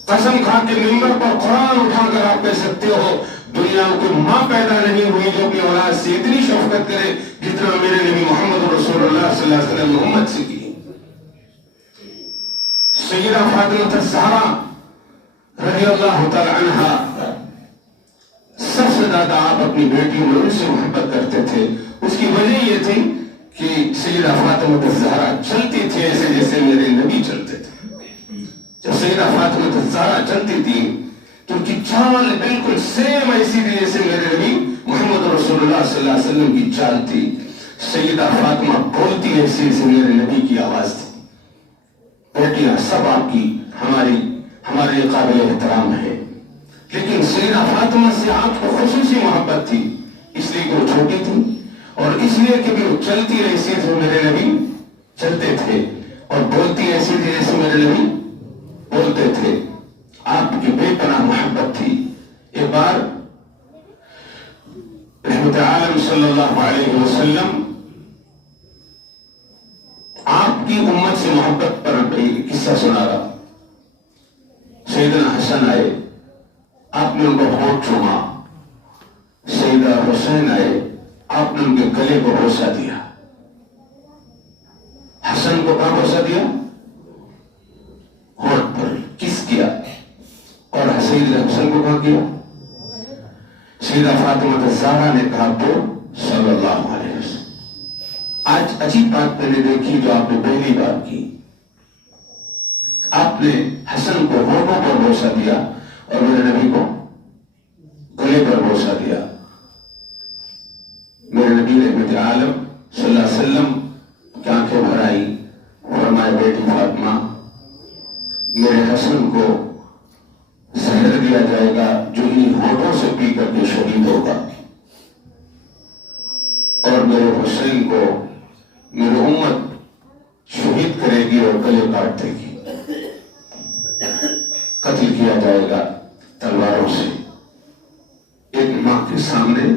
قسم کھا کے ممبر پر قرآن اٹھا کر آپ کہہ سکتے ہو دنیا میں کوئی ماں پیدا نہیں ہوئی جو اپنی اولاد سے اتنی شفقت کرے جتنا میرے نبی محمد رسول اللہ صلی اللہ علیہ وسلم نے امت سے کی. سیدہ فاطمہ الزہرا رضی اللہ تعالی عنہا، سب سے زیادہ آپ اپنی بیٹیوں میں ان سے محبت کرتے تھے. اس کی وجہ یہ تھی کہ سیدہ فاطمہ الزہرا چلتی تھی ایسے جیسے میرے نبی چلتے تھے. جب سیدہ فاطمہ الزہرا چلتی تھی تو ان کی چال بالکل سیم ایسی تھی جیسے میرے نبی محمد رسول اللہ صلی اللہ علیہ وسلم کی چال تھی. سیدہ فاطمہ بولتی ایسی جیسے میرے نبی کی آواز تھی. بیٹیاں سب آپ کی ہمارے قابل احترام ہے، لیکن سیدہ فاطمہ سے آپ کو خصوصی محبت تھی، اس لیے کہ وہ چھوٹی تھی، اور اس لیے کہ وہ چلتی ایسی جو میرے نبی چلتے تھے، اور بولتی ایسی تھی جیسے میرے نبی بولتے تھے. آپ کی بے پناہ محبت تھی. ایک بار رحمت عالم صلی اللہ علیہ وسلم آپ کی امت سے محبت پر ایک قصہ سنا رہا. سیدنا حسن آئے، آپ نے ان کو ہونٹ چوما. سیدہ حسین آئے، آپ نے ان کے گلے کو بوسہ دیا. حسن کو کہاں بوسہ دیا؟ ہونٹ پر کس کیا. اور سیدہ حسن کو کہاں کیا؟ سیدہ فاطمہ الزہرا نے کہا تو صلی اللہ علیہ وسلم. آج عجیب بات میں نے دیکھی جو آپ نے پہلی بار کی. آپ نے حسن کو ہونٹوں پر بوسہ دیا اور میرے نبی کو گلے پر بوسہ دیا. میرے نبی رحمت عالم صلی اللہ علیہ وسلم کی آنکھیں بھر آئی. فرمایا بیٹی فاطمہ، میرے حسن کو زہر دیا جائے گا جو انہیں ہونٹوں سے پی کر کے شہید ہوگا، اور میرے حسین کو میری امت شہید کرے گی اور گلے کاٹ دے گی، قتل کیا جائے گا تلواروں سے. ایک ماں کے سامنے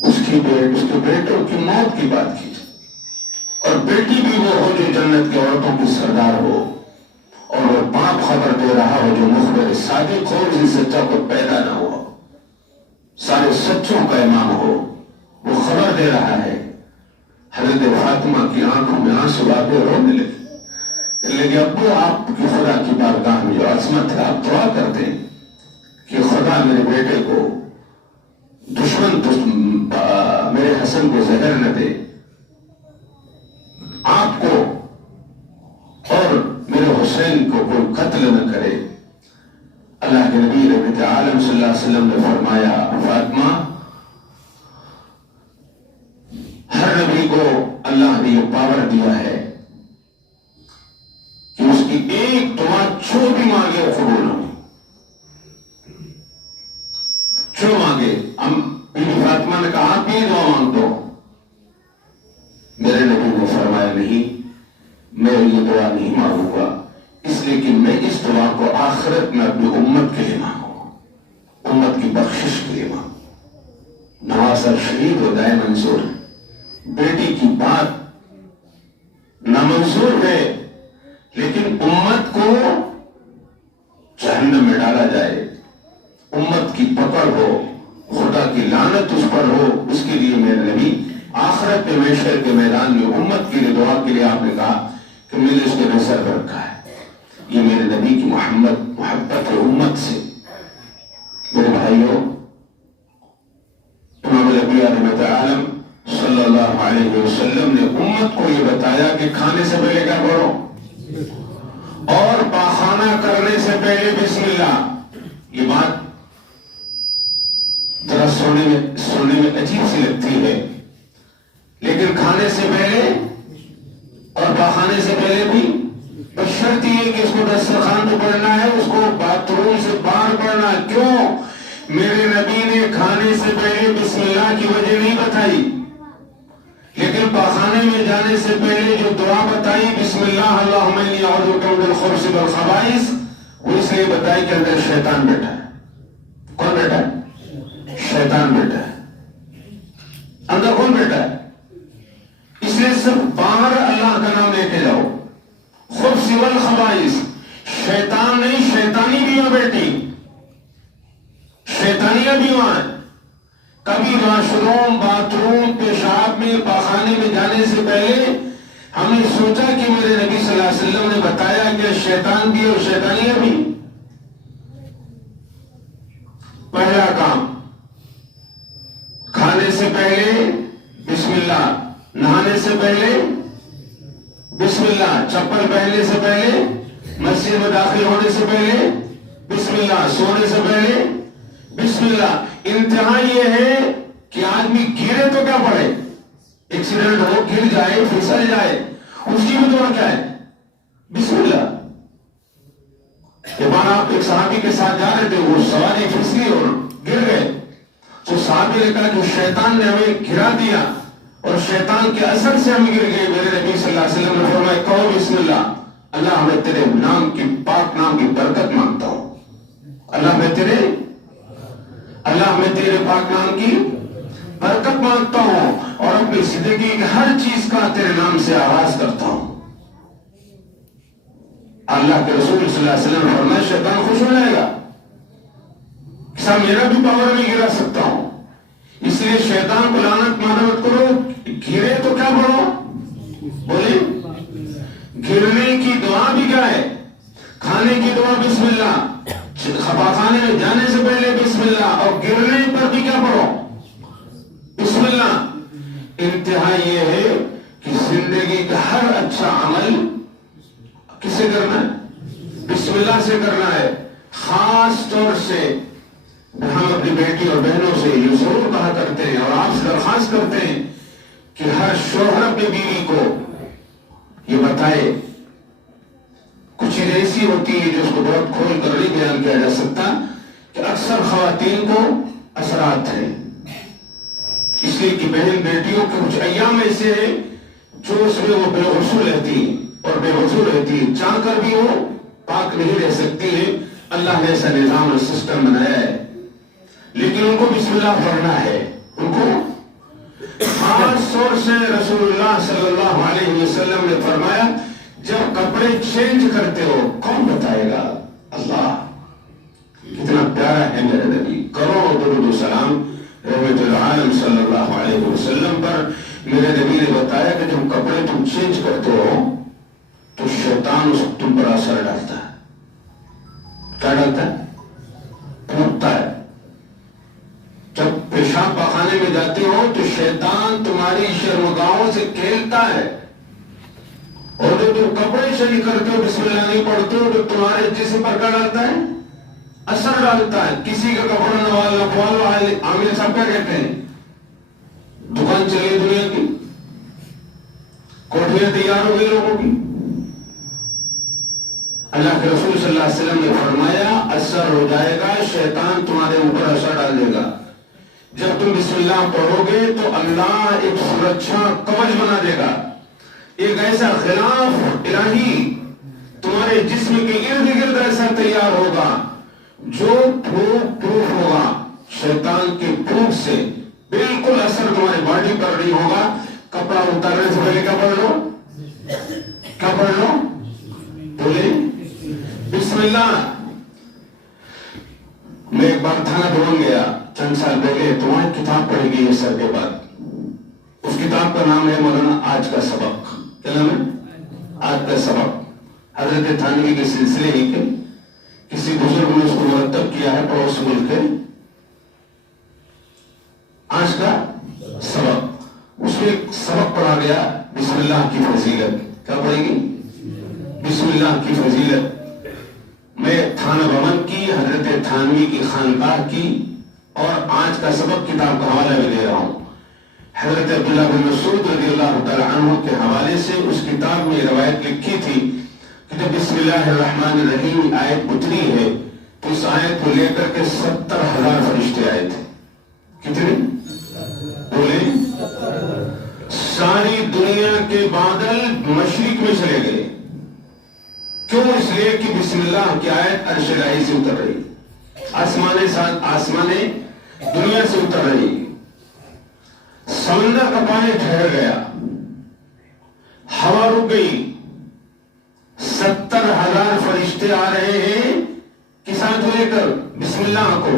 اس کے بیٹوں کی موت کی بات کی، اور بیٹی بھی وہ ہو جو جنت کی عورتوں کی سردار ہو، اور وہ باپ خبر دے رہا ہو جو مخبر صادق ہو، جس سچا کو پیدا نہ ہوا، سارے سچوں کا امام ہو، وہ خبر دے رہا ہے. حضرت فاطمہ کی آنکھوں میں آنسو آ کے رونے لگے. لیکن ابو آپ کی خدا کی بارگاہ میں جو عظمت ہے، آپ دعا کرتے ہیں کہ خدا میرے بیٹے کو دشمن میرے حسن کو زہر نہ دے، آپ کو اور میرے حسین کو کوئی قتل نہ کرے. اللہ کے نبی رحمت عالم صلی اللہ علیہ وسلم نے فرمایا فاطمہ، ہر نبی کو اللہ نے یہ پاور دیا ہے کہ اس کی ایک دعا جو بھی مانگے وہ قبول ہو. جو مانگے. ہم بی بی فاطمہ نے کہا آپ یہ دعا مانگ دو، نہیں، میں یہ دعا نہیں مانگوں گا، اس لیے کہ میں اس دعا کو آخرت میں اپنی امت کے لیے مانگوں، امت کی بخشش کے لیے مانگوں۔ نواز صاحب شہید ہو گئے، منظور ہے، بیٹی کی بات نامنظور ہے، لیکن امت کو جہنم میں ڈالا جائے، امت کی پکڑ ہو، خدا کی لعنت اس پر ہو، اس کے لیے میرے نبی آخرت میں محشر کے میدان میں امت کے لیے دعا کے لیے آپ نے کہا کہ میں نے اس کو ریزرو رکھا ہے۔ یہ میرے نبی کی محبت ہے امت سے۔ میرے بھائیوں، امام الانبیاء رحمت عالم صلی اللہ علیہ وسلم نے امت کو یہ بتایا کہ کھانے سے پہلے کیا پڑھو اور پاخانہ کرنے سے پہلے بسم اللہ۔ یہ بات ذرا سننے میں عجیب سی لگتی ہے، لیکن کھانے سے پہلے اور پاخانے سے پہلے بھی بشرط یہ کہ اس کو دسترخوان پہ پڑھنا ہے، اس کو باتھ روم سے باہر پڑھنا ہے۔ کیوں؟ میرے نبی نے کھانے سے پہلے بسم اللہ کی وجہ نہیں بتائی، لیکن پاخانے میں جانے سے پہلے جو دعا بتائی بسم اللہ اللہم انی اعوذ بک من الخبث والخبائث، وہ اس لیے بتائی کہ اندر شیطان بیٹھا ہے۔ کون بیٹھا ہے؟ شیطان بیٹھا ہے۔ اندر کون بیٹھا ہے؟ اس لیے صرف باہر اللہ کا نام لے کے جاؤ۔ خبث والخبائث، شیطان نہیں، شیطانی بھی وہاں بیٹھی، شیطانیاں بھی وہاں ہیں۔ کبھی واش روم، باتھ روم، پیشاب میں، پاخانے میں جانے سے پہلے ہم نے سوچا کہ میرے نبی صلی اللہ علیہ وسلم نے بتایا کہ شیطان بھی اور شیطانیاں بھی۔ پہلا کام، کھانے سے پہلے بسم اللہ، نہانے سے پہلے بسم اللہ، چپل پہننے سے پہلے، مسجد میں داخل ہونے سے پہلے بسم اللہ، سونے سے پہلے بسم اللہ۔ انتہا یہ ہے کہ آدمی گرے تو کیا پڑے، ایکسیڈنٹ ہو، گر جائے، پھسل جائے، اس کی بھی دعا کیا ہے؟ بسم اللہ۔ ایک بار آپ ایک صحابی کے ساتھ جا رہے تھے، وہ سواری پھسلی اور گر گئے، تو صحابی نے کہا کہ شیطان نے ہمیں گرا دیا اور شیطان کے اثر سے ہم گر گئے۔ میرے نبی صلی اللہ علیہ وسلم نے فرمایا کہو بسم اللہ، اللہ میں تیرے نام کی، پاک نام کی برکت مانگتا ہوں، اللہ میں تیرے پاک نام کی برکت مانگتا ہوں اور اپنی زندگی کی ہر چیز کا تیرے نام سے آغاز کرتا ہوں۔ اللہ کے رسول صلی اللہ علیہ وسلم نے فرمایا شیطان خوش ہو جائے گا، میرا بھی پاور میں گرا سکتا ہوں، اس لیے شیطان کو لعنت مت کرو۔ گرے تو کیا پڑھو، بولے گرنے کی دعا بھی کیا ہے؟ کھانے کی دعا بسم اللہ، خانے میں جانے سے پہلے بسم اللہ، اور گرنے پر بھی کیا پڑھو؟ بسم اللہ۔ انتہا یہ ہے کہ زندگی کا ہر اچھا عمل کس سے کرنا ہے؟ بسم اللہ سے کرنا ہے۔ خاص طور سے ہم اپنی بیٹی اور بہنوں سے یہ ضرور کہا کرتے ہیں اور آپ سے درخواست کرتے ہیں کہ ہر شوہر اپنی بیوی کو یہ بتائے۔ کچھ چیز ایسی ہوتی ہے جو اس کو بہت کھول کر نہیں بیان کیا جا سکتا کہ اکثر خواتین کو اثرات ہیں، اس لیے کہ بہن بیٹیوں کے کچھ ایام ایسے ہیں جو اس میں وہ بے غسل رہتی اور بے وضو رہتی، چاہ کر بھی وہ پاک نہیں رہ سکتی ہے۔ اللہ نے ایسا نظام اور سسٹم بنایا ہے، لیکن ان کو بسم اللہ پڑھنا ہے۔ ان کو خاص طور سے رسول اللہ صلی اللہ علیہ وسلم نے فرمایا جب کپڑے چینج کرتے ہو، کون بتائے گا؟ اللہ۔ کتنا پیارا ہے میرے نبی، کروڑوں درود و سلام رحمت العالم صلی اللہ علیہ وسلم پر۔ میرے نبی نے بتایا کہ جب کپڑے تم چینج کرتے ہو تو شیطان اس تم پر اثر ڈالتا ہے۔ کیا ڈالتا ہے؟ پھونکتا ہے۔ جب پیشاب پاخانے میں جاتے ہو تو شیطان تمہاری شرمگاہوں سے کھیلتا ہے، اور جو تم کپڑے صحیح کرتے ہو، بسم اللہ نہیں پڑھتے ہو، تو تمہارے جسم پر کیا ڈالتا ہے؟ اثر ڈالتا ہے۔ کسی کا کپڑا نوالو، عامر صاحب کیا کہتے ہیں؟ دکان چلی دنیا کی، کوٹھیاں تیار ہو گئی لوگوں کی۔ اللہ کے رسول صلی اللہ علیہ وسلم نے فرمایا اثر ہو جائے گا، شیطان تمہارے اوپر اثر ڈال دے گا۔ جب تم بسم اللہ پڑھو گے تو اللہ ایک سرکشا کوچ بنا دے گا، ایک ایسا خلاف الہی تمہارے جسم کے ارد گرد ایسا تیار ہوگا جو پروف ہوگا، شیطان کے پروف سے بالکل اثر تمہاری باڈی پر نہیں ہوگا۔ کپڑا اتارنے سے پہلے کیا پڑھ لو؟ کیا پڑھ لو؟ بولے بسم اللہ۔ میں ایک بار تھانہ ڈھونڈ گیا چند سال پہلے، تو وہاں کتاب پڑھی گئی ہے سر کے بعد۔ اس کتاب کا نام ہے مولانا آج کا سبق۔ کیا نام ہے؟ آج کا سبق۔ حضرت تھانوی کے سلسلے ہی کے کسی بزرگ نے اس کو مرتب کیا ہے پڑوس ملک کے۔ آج کا سبق، اس میں ایک سبق پڑھا گیا بسم اللہ کی فضیلت۔ کیا پڑھے گی؟ بسم اللہ کی فضیلت۔ میں تھانہ بھون کی، حضرت تھانوی کی خانقاہ کی اور آج کا سبق کتاب کا حوالہ بھی دے رہا ہوں۔ حضرت عبداللہ بن مسعود رضی اللہ تعالی عنہ کے حوالے سے اس کتاب میں روایت لکھی تھی کہ جب بسم اللہ الرحمن الرحیم آیت اتری ہے تو اس آیت کو لے کر کے 70,000 فرشتے آئے تھے۔ کتنے؟ بولیں، ساری دنیا کے بادل مشرق میں چلے گئے۔ کیوں؟ اس لیے کہ بسم اللہ کی آیت عرش الہی سے اتر رہی، آسمان دنیا سے اتر رہی۔ سمندر کا پانی ٹھہر گیا، ہوا رک گئی، 70,000 فرشتے آ رہے ہیں کس ہاتھ لے کر؟ بسم اللہ کو۔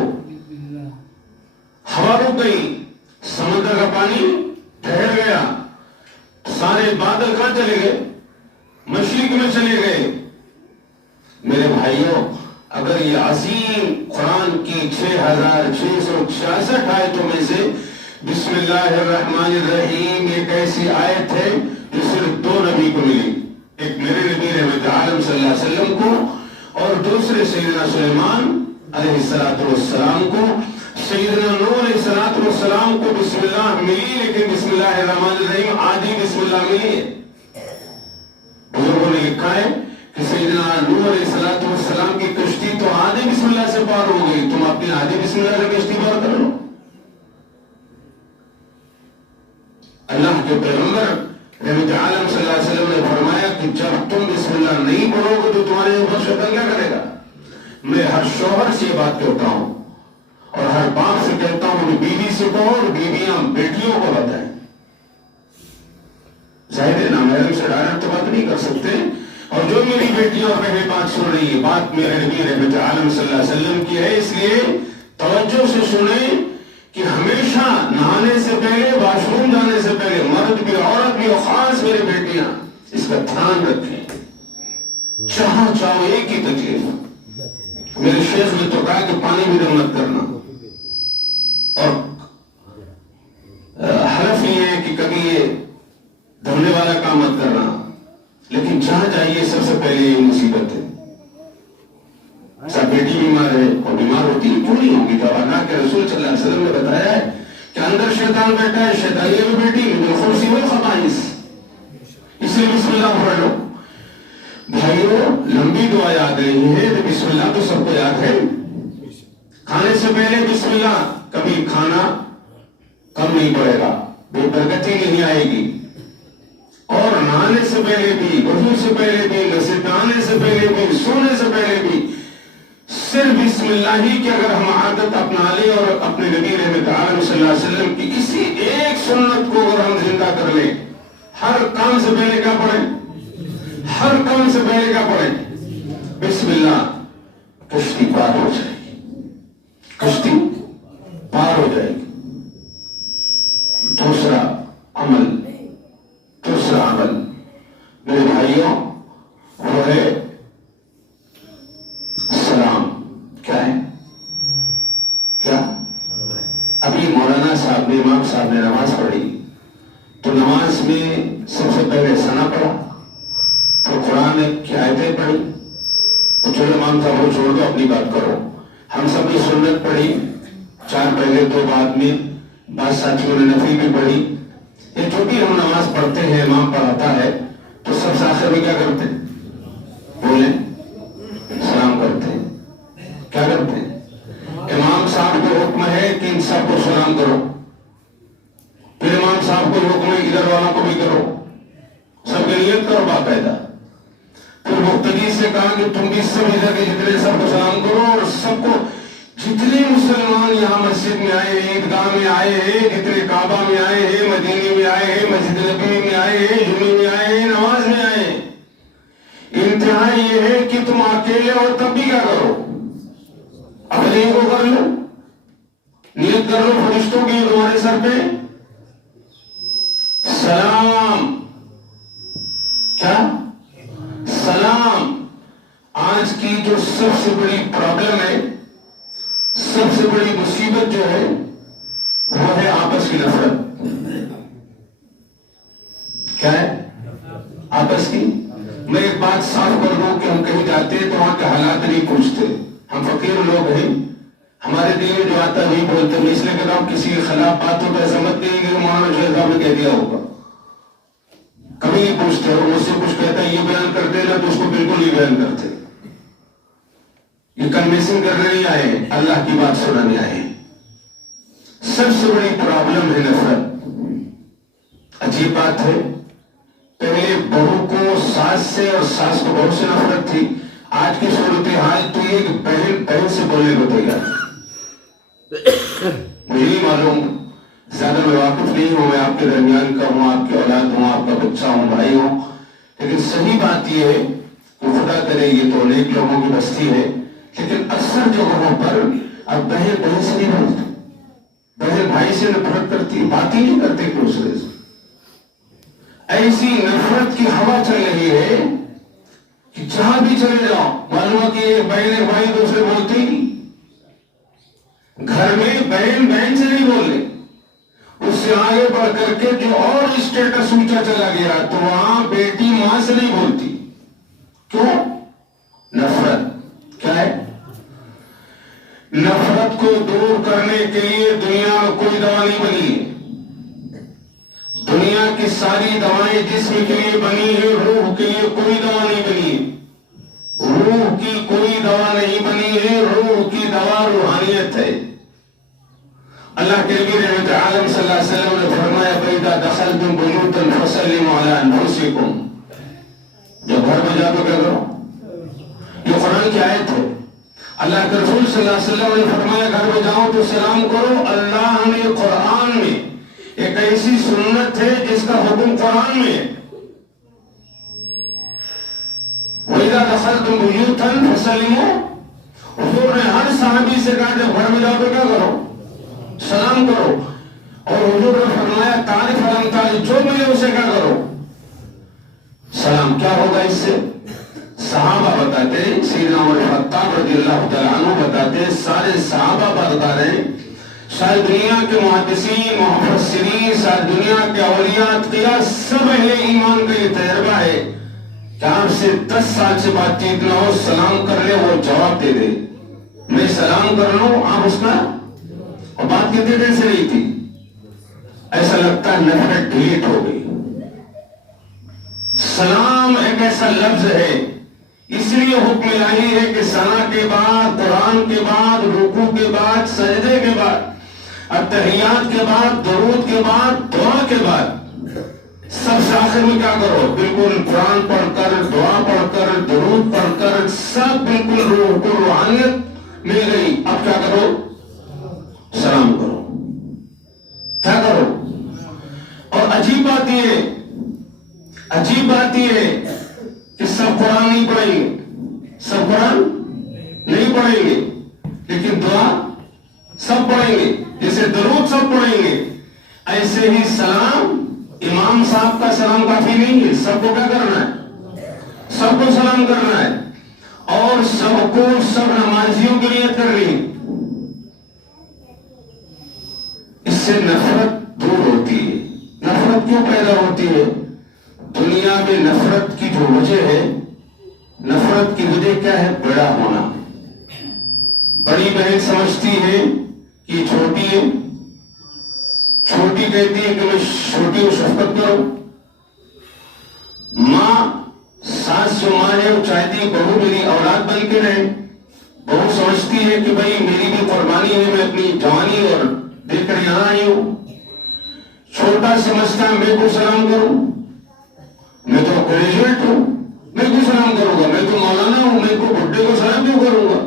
ہوا رک گئی، سمندر کا پانی ٹھہر گیا، سارے بادل کہاں چلے گئے؟ مشرق میں چلے گئے۔ میرے بھائیوں، اگر یہ عظیم قرآن کی 6,666 آیتوں میں سے بسم اللہ الرحمن الرحیم ایک ایسی آیت ہے جو صرف 2 نبی کو ملی، ایک میرے نبی رحمت عالم صلی اللہ علیہ وسلم کو اور دوسرے سیدنا سلیمان علیہ السلام کو۔ سیدنا نوح علیہ السلام کو بسم اللہ ملی، لیکن بسم اللہ الرحمن الرحیم آدھی بسم اللہ ملی ہے۔ بزرگوں نے لکھا ہے کہ سیدنا نوح علیہ السلام کی کشتی تو آدھی بسم اللہ سے پار ہو گئی، تم اپنی آدھی بسم اللہ سے کشتی پار کر لو۔ اللہ کے پیغمبر رحمت عالم صلی اللہ علیہ وسلم نے فرمایا کہ جب تم بسم اللہ نہیں پڑھو گے تو تمہارے اوپر شیطان کیا کرے گا؟ میں ہر شوہر سے یہ بات کہتا ہوں اور ہر باپ سے کہتا ہوں کہ بیوی سے کہو اور بیویاں بیٹیوں کو بتائیں۔ ظاہر ہے نامحرم سے ڈائریکٹ بات نہیں کر سکتے، اور جو میری بیٹیاں اور بہنیں بات سن رہی ہے، بات میرے نبی رحمت عالم صلی اللہ علیہ وسلم کی ہے، اس لیے توجہ سے سنیں کہ ہمیشہ نہانے سے پہلے، واش روم جانے سے پہلے، مرد بھی عورت بھی اور خاص میری بیٹیاں اس کا دھیان رکھیں۔ چاہو ایک ہی تکلیف، میرے شیخ نے تو کہا کہ پانی بھی دم مت کرنا، اور حلف یہ ہے کہ کبھی یہ دھونے والا کام مت کرنا، لیکن جہاں جائیے سب سے پہلے یہ مصیبت ہے۔ سب بیٹی بیمار ہے اور بیمار ہوتی ہے، کیوں نہیں ہوگی؟ جب اللہ کے رسول صلی اللہ علیہ وسلم نے بتایا ہے کہ اندر شیطان بیٹھا ہے، شیطانیہ بھی بیٹی ہے، بالخبصی والخبائث، اس لیے بسم اللہ پڑھ لو۔ بھائیو، لمبی دعا یاد نہیں ہے تو بسم اللہ تو سب کو یاد ہے۔ کھانے سے پہلے بسم اللہ، کبھی کھانا کم نہیں پڑے گا، بے برکتی نہیں آئے گی۔ اور نہانے سے پہلے بھی، وضو سے پہلے بھی، مسجد آنے سے پہلے بھی، سونے سے پہلے بھی صرف بسم اللہ ہی کی اگر ہم عادت اپنا لیں اور اپنے نبی رحمت عالم صلی اللہ علیہ وسلم کی کسی ایک سنت کو اگر ہم زندہ کر لیں، ہر کام سے پہلے کیا پڑھیں؟ ہر کام سے پہلے کیا پڑھیں؟ بسم اللہ، کشتی پار ہو جائے گی، کشتی پار ہو جائے گی۔ دوسرا عمل میرے بھائیوں وہ ہے سلام۔ کیا ہے؟ کیا؟ ابھی مولانا صاحب نے، امام صاحب نے نماز پڑھی تو نماز میں سب سے پہلے ثنا پڑھا، پھر قرآن کی آیتیں پڑھی، تو چلو امام صاحب کو چھوڑ دو، اپنی بات کرو۔ ہم سب نے سنت پڑھی، 4 پہلے 2 بعد میں، بعض ساتھیوں نے نفل بھی پڑھی۔ یہ جو بھی ہم نماز پڑھتے ہیں، امام پڑھاتا ہے تو سب سے آخر میں کیا کرتے ہیں؟ بولیں، سلام کرتے ہیں۔ کیا کرتے ہیں؟ امام صاحب کو حکم ہے کہ ان سب کو سلام کرو، پھر امام صاحب کو حکم ہے ادھر والوں کو بھی کرو، سب کے نیت کرو باقاعدہ. پھر مفتگی سے کہا کہ تم بھی سب ادھر کے جتنے سب کو سلام کرو، اور سب کو جتنے مسلمان یہاں مسجد میں آئے ہیں، عیدگاہ میں آئے ہیں، جتنے کعبہ میں آئے ہیں، مدینے میں آئے ہیں، مسجد نبوی میں آئے ہیں، جمعے میں آئے ہیں، نماز میں آئے ہیں، انتہا یہ ہے کہ تم اکیلے ہو تب بھی کیا کرو، اپنے کو کر لو، نیت کر لو فرشتوں کی تمہارے سر پہ سلام. کیا سلام. آج کی جو سب سے بڑی پرابلم ہے، سب سے بڑی مصیبت جو ہے وہ ہے آپس کی نفرت. کیا ہے؟ آپس کی. میں ایک بات صاف کر دوں کہ ہم کہیں جاتے ہیں تو وہاں کے حالات نہیں پوچھتے. ہم فقیر لوگ ہیں، ہمارے دین میں جو آتا ہے نہیں بولتے. میں اس لیے کہتا ہوں کسی کے خلاف باتوں پہ سمجھ نہیں کہ مولانا شیخ صاحب نے کہہ دیا ہوگا، کبھی نہیں پوچھتے. اور مجھ سے کچھ کہتا ہے یہ بیان کرتے نا تو اس کو بالکل نہیں بیان کرتے. یہ کنوینسنگ کرنے نہیں آئے، اللہ کی بات سنانے آئے. سب سے بڑی پرابلم ہے نفرت. عجیب بات ہے، پہلے بہو کو ساس سے اور ساس کو بہو سے نفرت تھی. آج کی صورتحال تو یہ کہ بہن بہن سے بولنے کو تیار. مجھے نہیں معلوم، زیادہ میں واقف نہیں ہوں، میں آپ کے درمیان کا ہوں، آپ کی اولاد ہوں، آپ کا بچہ ہوں، بھائی ہوں، لیکن صحیح بات یہ ہے کہ خدا کرے یہ تو نیک لوگوں کی بستی ہے. لیکن اکثر جگہوں پر اب بہن بہن سے نہیں بولتی، بہن بھائی سے نفرت کرتی، بات ہی نہیں کرتے ایک دوسرے سے. ایسی نفرت کی ہوا چل رہی ہے کہ جہاں بھی چلے جاؤ معلوم کہ ایک بہن بھائی دوسرے بولتے ہی نہیں. گھر میں بہن بہن سے نہیں بول رہے، اس سے آگے بڑھ کر کے جو اور اسٹیٹس اونچا چلا گیا تو وہاں بیٹی ماں سے نہیں بولتی. کیوں؟ نفرت. کیا ہے؟ نفرت کو دور کرنے کے لیے دنیا میں کوئی دوا نہیں بنی ہے. دنیا کی ساری دوائیں جسم کے لیے بنی ہے، روح کے لیے کوئی دوا نہیں بنی ہے. روح کی کوئی دوا نہیں بنی ہے، روح کی دوا روحانیت ہے. اللہ کے نبی رحمت عالم صلی اللہ علیہ وسلم نے فرمایا فَإِذَا دَخَلْتُمْ بُيُوتًا فَسَلِّمُوا عَلَىٰ أَنفُسِكُمْ. جب گھر میں جاؤ تو کیا کرو؟ یہ قرآن کی آیت ہے. اللہ کے رسول صلی اللہ علیہ وسلم نے فرمایا گھر میں جاؤ تو سلام کرو. اللہ نے قرآن میں ایک ایسی سنت ہے جس کا حکم قرآن میں ہے. وَإِذَا دَخَلْتُمْ بُيُوتًا فَسَلِّمُوا. حضور نے ہر صحابی سے کہا جب گھر میں جاؤ تو کیا کرو؟ سلام کرو. اور حضور نے فرمایا تعریف علم تعریف، جو ملے اسے کیا کرو؟ سلام. کیا ہوگا اس سے؟ صحابہ بتاتے، سیدنا عمر خطاب رضی اللہ تعالیٰ عنہ بتاتے، سارے صحابہ بتا رہے ہیں، ساری دنیا کے محدثین، مفسرین، ساری دنیا کے اولیاء اتقیاء، سب اہل ایمان کا یہ تجربہ ہے کہ آپ سے 10 سال سے بات چیت نہ ہو، سلام کر لے وہ جواب دے دے. میں سلام کر لوں آپ اس کا، اور بات کتنے دن سے نہیں تھی، ایسا لگتا ہے نفرت ڈیلیٹ ہو گئی. سلام ایک ایسا لفظ ہے، اس لیے حکم الہی ہے کہ ثنا کے بعد، قرآن کے بعد، رکوع کے بعد، سجدے کے بعد، التحیات کے بعد، درود کے بعد، دعا کے بعد، سب سے آخر میں کیا کرو؟ بالکل قرآن پڑھ کر، دعا پڑھ کر، درود پڑھ کر، سب بالکل روح کو روحانیت مل گئی. اب کیا کرو؟ سلام کرو. کیا کرو؟ اور عجیب بات یہ ہے کہ سب قرآن نہیں پڑھیں گے، سب قرآن نہیں پڑھیں گے، لیکن دعا سب پڑھیں گے. جیسے درود سب پڑھیں گے، ایسے ہی سلام امام صاحب کا سلام کافی نہیں ہے، سب کو کیا کرنا ہے؟ سب کو سلام کرنا ہے. اور سب کو سب نمازیوں کی نیت کرنی ہے. اس سے نفرت دور ہوتی ہے. نفرت کیوں پیدا ہوتی ہے؟ دنیا میں نفرت کی جو وجہ ہے، نفرت کی وجہ کیا ہے؟ بڑا ہونا. بڑی بہن سمجھتی ہے کہ یہ چھوٹی ہے، چھوٹی کہتی ہے کہ میں چھوٹی کو شفقت کروں. ماں، ساس جو ماں ہے وہ چاہتی ہے بہو میری اولاد بن کے رہے. بہو سمجھتی ہے کہ بھائی میری بھی قربانی ہے، میں اپنی جوانی اور دیکھ کر یہاں آئی ہوں. چھوٹا سمجھتا ہے میں کو سلام کروں، میں تو گریجویٹ ہوں، میں کیوں سلام کروں گا؟ میں تو مولانا ہوں، میں کو بڈھے کو سلام کیوں کروں گا؟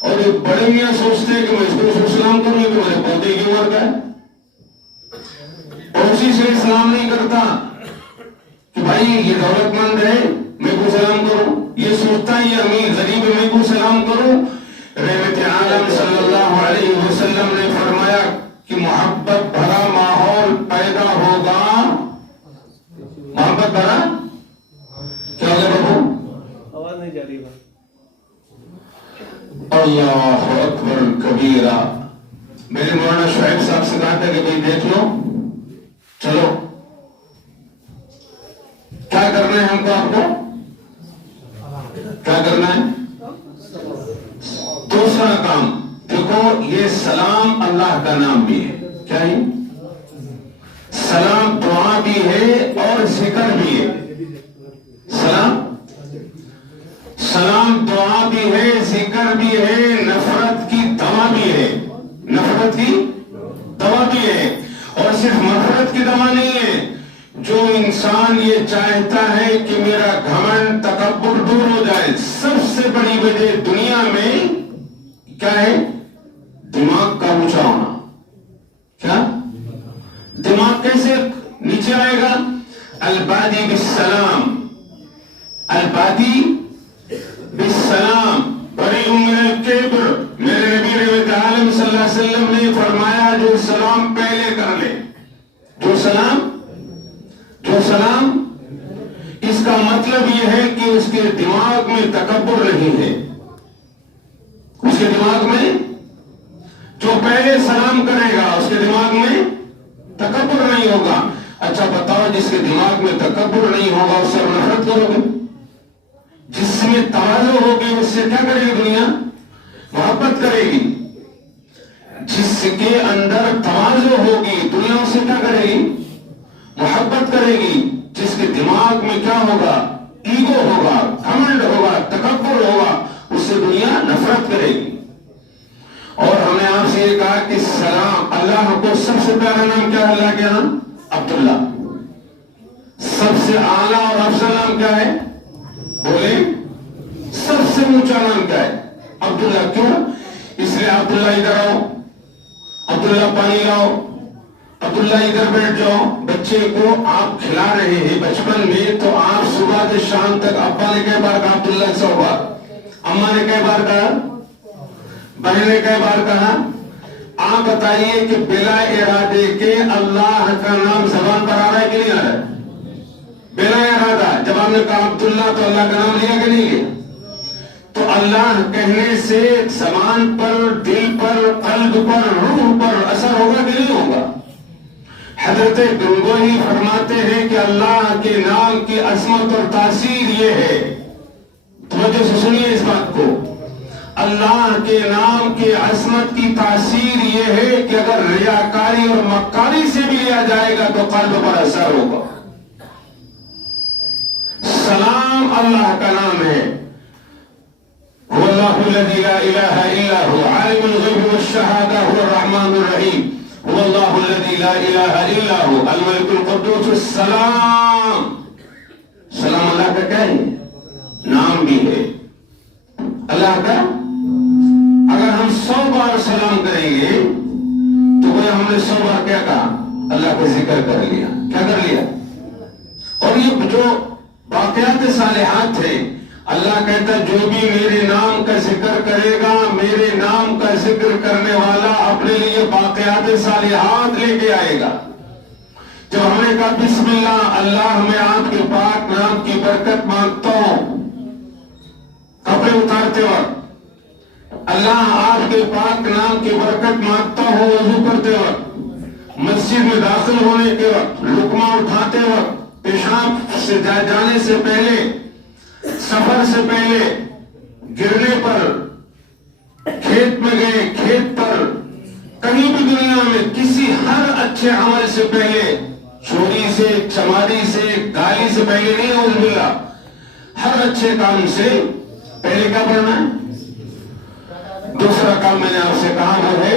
اور ایک بڑے میاں سوچتے ہیں کہ میں اس کو سلام کروں گا کہ میرے پودے کی عمر کا ہے، پڑوسی سے سلام نہیں کرتا کہ بھائی یہ دولت مند ہے میں کو سلام کروں، یہ سوچتا ہے یہ امیر غریب ہے میں کو سلام کروں۔ رحمت عالم صلی اللہ علیہ وسلم نے فرمایا کہ محبت بھرا ماحول پیدا ہوگا، محبت بھرا کیا ہوگا بابو؟ آواز نہیں جا رہی بھائی۔ اللہ اکبر کبیرہ۔ میرے مولانا شعیب صاحب سے کہا تھا کہ بھائی دیکھ لو، چلو کیا کرنا ہے ہم کو، آپ کو کیا کرنا ہے؟ دوسرا کام دیکھو، یہ سلام اللہ کا نام بھی ہے، کیا ہے؟ سلام دعا بھی ہے اور ذکر بھی ہے۔ سلام دعا بھی ہے، ذکر بھی ہے، نفرت کی دوا بھی ہے، نفرت کی دوا بھی ہے۔ اور صرف نفرت کی دوا نہیں ہے، جو انسان یہ چاہتا ہے کہ میرا گھمنڈ تکبر دور ہو جائے، سب سے بڑی وجہ دنیا میں کیا ہے؟ دماغ کا اونچا ہونا۔ کیا دماغ کیسے نیچے آئے گا؟ البادی بالسلام، البادی بالسلام بری من الکبر۔ میرے نبی رحمت عالم صلی اللہ علیہ وسلم نے فرمایا جو سلام پہلے کر لے، جو سلام اس کا مطلب یہ ہے کہ اس کے دماغ میں تکبر نہیں ہے، اس کے دماغ میں جو پہلے سلام کرے گا اس کے دماغ میں تکبر نہیں ہوگا۔ اچھا بتاؤ، جس کے دماغ میں تکبر نہیں ہوگا اس سے نفرت کرو گے؟ جس میں تواضع ہوگی اس سے کیا کرے گی دنیا؟ محبت کرے گی۔ جس کے اندر تواضع ہوگی دنیا اس سے کیا کرے گی؟ محبت کرے گی۔ جس کے دماغ میں کیا ہوگا؟ ایگو ہوگا، گھمنڈ ہوگا، تکبر ہوگا، اس سے دنیا نفرت کرے گی۔ اور ہم نے آپ سے یہ کہا کہ سلام، اللہ کو سب سے پیارا نام کیا ہے؟ اللہ کے نام عبداللہ۔ سب سے اعلیٰ اور افضل نام کیا ہے؟ بولے، سب سے اونچا نام کیا ہے؟ عبداللہ۔ کیوں؟ اس لیے عبداللہ ادھر آؤ، عبداللہ پانی لاؤ، عبداللہ ادھر بیٹھ جاؤ۔ بچے کو آپ کھلا رہے ہیں بچپن میں تو آپ صبح سے شام تک ابا نے کئی بار کہا عبداللہ 100 بار، اماں نے کئی بار کہا، بہن نے کئی بار کہا۔ آپ بتائیے کہ بلا ارادے کے اللہ کا نام زبان پر آ رہا ہے کہ نہیں آ رہا ہے؟ بلا ارادہ جب آپ نے کہا عبداللہ تو اللہ کا نام لیا کہ نہیں لیا؟ تو اللہ کہنے سے زبان پر، دل پر، قلب پر، روح پر اثر ہوگا کہ نہیں ہوگا؟ حضرت گنگوہی فرماتے ہیں کہ اللہ کے نام کی عظمت اور تاثیر یہ ہے، توجہ سے سنیے اس بات کو، اللہ کے نام کی عظمت کی تاثیر یہ ہے کہ اگر ریاکاری اور مکاری سے بھی لیا جائے گا تو قلب پر اثر ہوگا۔ سلام اللہ کا نام ہے، هو اللہ الذی لا الہ الا هو عالم الغیب والشہادہ هو الرحمن الرحیم هو اللہ الذی لا الہ الا هو الملک القدوس السلام۔ سلام اللہ کا کیا ہے؟ نام بھی ہے اللہ کا۔ اگر ہم 100 بار سلام کریں گے تو وہ ہم نے 100 بار کیا کہا؟ اللہ کا ذکر کر لیا۔ کیا کر لیا؟ اور یہ جو واقعات صالحات ہے، اللہ کہتا ہے جو بھی میرے نام کا ذکر کرے گا، میرے نام کا ذکر کرنے والا اپنے لیے واقعات صالحات لے کے آئے گا۔ جب ہم نے کہا بسم اللہ، اللہ میں آپ کے پاک نام کی برکت مانگتا ہوں، کپڑے اتارتے وقت اللہ آپ کے پاک نام کی برکت مانگتا ہوں، وضو کرتے وقت، مسجد میں داخل ہونے کے وقت، لقمہ اٹھاتے وقت، پیشاب سے جانے سے پہلے، سفر سے پہلے، گرنے پر، کھیت میں گئے، کھیت پر، کہیں بھی دنیا میں کسی ہر اچھے عمل سے پہلے، چوری سے، چماری سے، گالی سے پہلے نہیں، اعوذ باللہ، ہر اچھے کام سے پہلے کیا پڑھنا ہے؟ دوسرا کام میں نے آپ سے کہا وہ ہے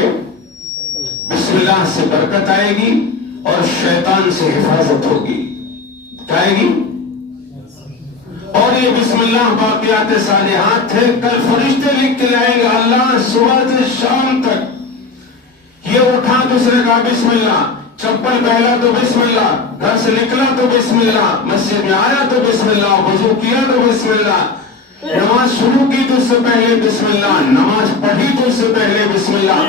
بسم اللہ سے برکت آئے گی اور شیطان سے حفاظت ہوگی۔ کیا آئے گی؟ یہ بسم اللہ باقیات صالحات تھے. کل فرشتے لکھ کے لائیں گے اللہ صبح سے شام تک یہ اٹھا دوسرے کا بسم اللہ, چپل پہلا تو بسم اللہ, گھر سے نکلا تو بسم اللہ, مسجد میں آیا تو بسم اللہ, وضو کیا تو بسم اللہ, نماز شروع کی تو اس سے پہلے بسم اللہ, نماز پڑھی تو اس سے پہلے بسم اللہ.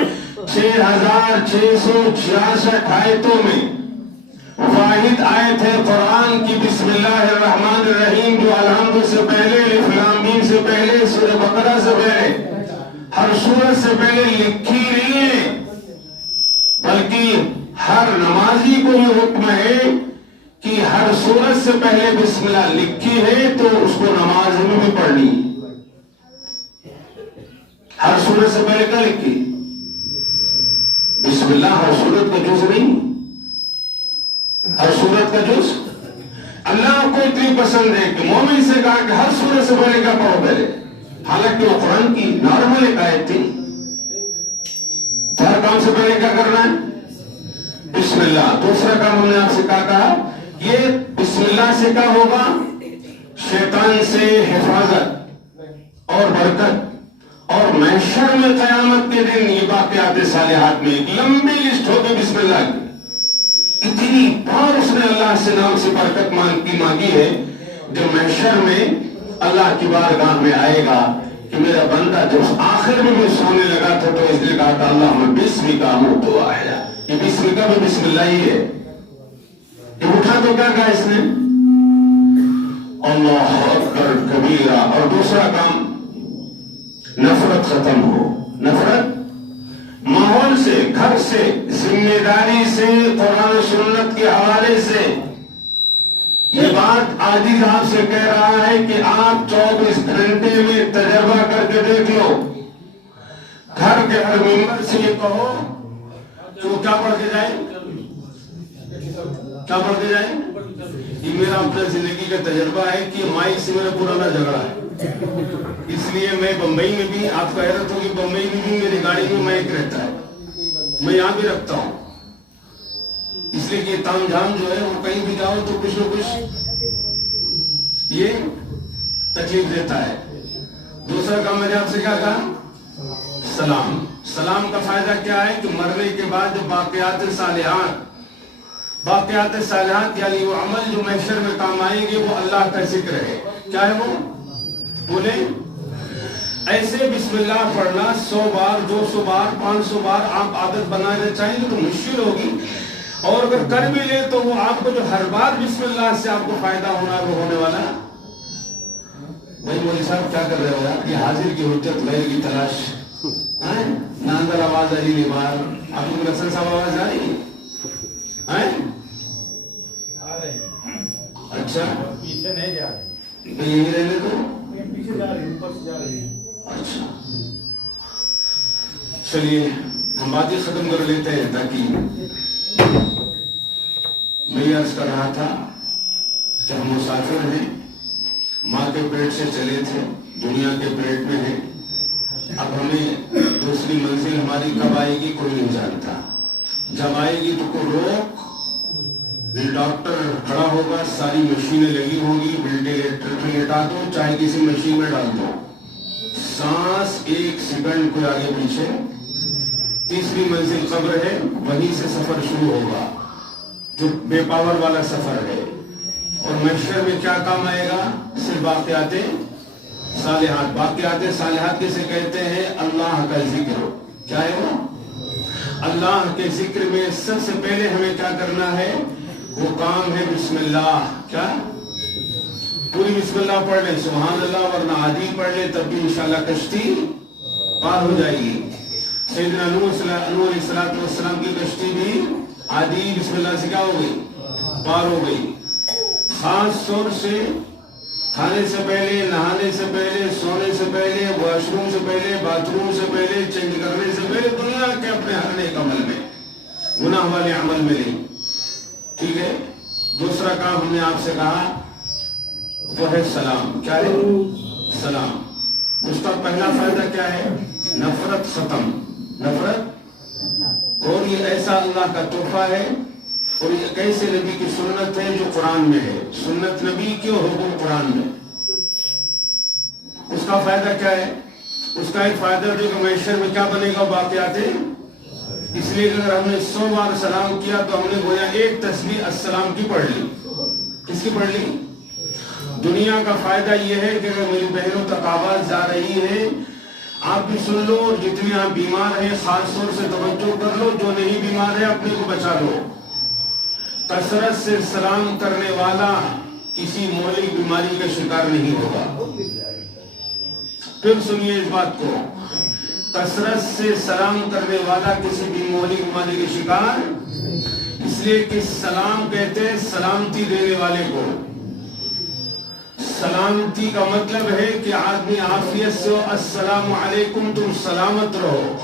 6666 آیتوں میں واحد آیت ہے قرآن کی بسم اللہ الرحمن الرحیم, جو الحمد سے پہلے, الف لام میم سے پہلے, سورہ بقرہ سے پہلے, ہر سورت سے پہلے لکھی نہیں ہے, بلکہ ہر نمازی کو یہ حکم ہے کہ ہر سورت سے پہلے بسم اللہ لکھی ہے تو اس کو نماز میں بھی پڑھنی. ہر سورت سے پہلے کیا لکھی؟ بسم اللہ. ہر سورت کا جز نہیں, ہر سورت کا جز. اللہ کو اتنی پسند ہے کہ مومن سے کہا کہ ہر سورت سے پہلے کیا پڑھو پہلے, حالانکہ وہ قرآن کی نارمل ایک آیت تھی. ہر کام سے پہلے کیا کرنا ہے؟ بسم اللہ. دوسرا کام ہم نے آپ سے کہا یہ بسم اللہ سے کیا ہوگا؟ شیطان سے حفاظت اور برکت. اور محشر میں قیامت کے دن یہ باقیات صالحات میں ایک لمبی لسٹ ہوگی بسم اللہ کی. اتنی بار اس نے اللہ سے نام سے برکت مانگی ہے. جب محشر میں اللہ کی بارگاہ میں آئے گا کہ میرا بندہ جب آخر میں سونے لگا تھا تو اس نے کہا تھا اللہ میں بسم کا ہوں تو آیا. یہ بسم کا بھی بسم اللہ ہی ہے. یہ اٹھا تو کیا کہا اس نے؟ اللہ اکبر کبیرہ. اور دوسرا کام نفرت ختم ہو. نفرت ماحول سے, گھر سے, ذمہ داری سے, قرآن و سنت کے حوالے سے. یہ بات عاجز آپ سے کہہ رہا ہے کہ آپ 24 گھنٹے میں تجربہ کر کے دیکھ لو. گھر کے ہر ممبر سے یہ کہو کہ وہ کیا پڑھ کے جائے, کیا پڑھ کے جائے. یہ میرا اپنا زندگی کا تجربہ ہے کہ مائک سے میرا پرانا جھگڑا ہے. اس لیے میں بمبئی میں بھی, آپ کو حیرت ہوگی, بمبئی میں بھی میری گاڑی میں مائک رہتا ہے, میں یہاں بھی رکھتا ہوں. اس لیے کہ تام جھام جو ہے وہ کہیں بھی جاؤ تو کچھ نہ کچھ یہ تکلیف دیتا ہے. دوسرا کام میں نے آپ سے کیا کہا؟ سلام. سلام کا فائدہ کیا ہے کہ مرنے کے بعد جو باقیات صالحات, باقیات صالحات یعنی وہ عمل جو محشر میں کام آئیں گے وہ اللہ کا ذکر ہے. کیا ہے وہ؟ بولے ایسے بسم اللہ پڑھنا 100 بار, 200 بار, 500 بار آپ عادت بنانا چاہیں گے تو مشکل ہوگی. اور اگر کر بھی لے تو وہ آپ کو جو ہر بار بسم اللہ سے آپ کو فائدہ ہونا ہے وہ ہونے والا. بھائی مولوی صاحب کیا کر رہے ہو آپ؟ یہ حاضر کی حجت غیر کی تلاش. ناندر آواز آ رہی ہے باہر. آپ کو رسل صاحب آواز آ رہی ہے؟ اچھا پیچھے نہیں جا رہے, یہی رہنے دو. پیچھے جا رہے, اوپر سے جا رہے ہیں. اچھا چلیے ہم باتیں ختم کر لیتے ہیں تاکہ میں عرض کر رہا تھا کہ ہم مسافر ہیں, ماں کے پیٹ سے چلے تھے, دنیا کے پیٹ میں ہیں. اب ہمیں دوسری منزل ہماری کب آئے گی کوئی نہیں جانتا. جب آئے گی تو کوئی روک, ڈاکٹر کھڑا ہوگا, ساری مشینیں لگی ہوں گی, وینٹیلیٹر پہ لٹا دو, چاہے کسی مشین میں ڈال دو, سانس 1 سیکنڈ کوئی آگے پیچھے. تیسری منزل قبر ہے, وہیں سے سفر شروع ہوگا جو بے پاور والا سفر ہے. اور محشر میں کیا کام آئے گا؟ صرف باقیات صالحات. باقیات صالحات کیسے کہتے ہیں؟ اللہ کا ذکر. کیا ہے وہ؟ اللہ کے ذکر میں سب سے پہلے ہمیں کیا کرنا ہے؟ وہ کام ہے بسم اللہ. کیا؟ پوری بسم اللہ پڑھ لیں, سبحان اللہ, ورنہ آدھی پڑھ لیں تب بھی انشاءاللہ کشتی پار ہو جائے گی. سیدنا نوح علیہ السلام کی کشتی بھی آدھی بسم اللہ سے کیا ہو گئی؟ پار ہو گئی. خاص طور سے کھانے سے پہلے, نہانے سے پہلے, سونے سے پہلے, واش روم سے پہلے, باتھ روم سے پہلے, چینج کرنے سے پہلے, دنیا کے اپنے ہر نیک عمل میں, گناہ والے عمل میں نہیں. ٹھیک ہے. دوسرا کام ہم نے آپ سے کہا وہ ہے سلام. کیا ہے؟ سلام. اس کا پہلا فائدہ کیا ہے؟ نفرت ختم. نفرت. اور یہ ایسا اللہ کا تحفہ ہے, اور یہ ایسے نبی کی سنت ہے جو قرآن میں ہے. سنت نبی کی اور حکم قرآن میں. کا فائدہ کیا ہے؟ اس کا ایک فائدہ جو کہ معاشر میں کیا بنے گا، واقعات. اس لیے اگر ہم نے 100 بار سلام کیا تو ہم نے گویا ایک تسبیح السلام کی پڑھ لی. کس کی پڑھ لی؟ دنیا کا فائدہ یہ ہے کہ اگر میری بہنوں تک آواز جا رہی ہے آپ بھی سن لو، اور جتنے آپ بیمار ہیں خاص طور سے توجہ کر لو، جو نہیں بیمار ہے اپنے کو بچا لو. کثرت سے سلام کرنے والا کسی مہلک بیماری کا شکار نہیں ہوگا. پھر سنیے اس بات کو، کثرت سے سلام کرنے والا کسی بھی مہلک بیماری کے شکار، اس لیے کہ سلام کہتے ہیں سلامتی دینے والے کو. سلامتی کا مطلب ہے کہ آدمی عافیت سے ہو، السلام علیکم، تم سلامت رہو،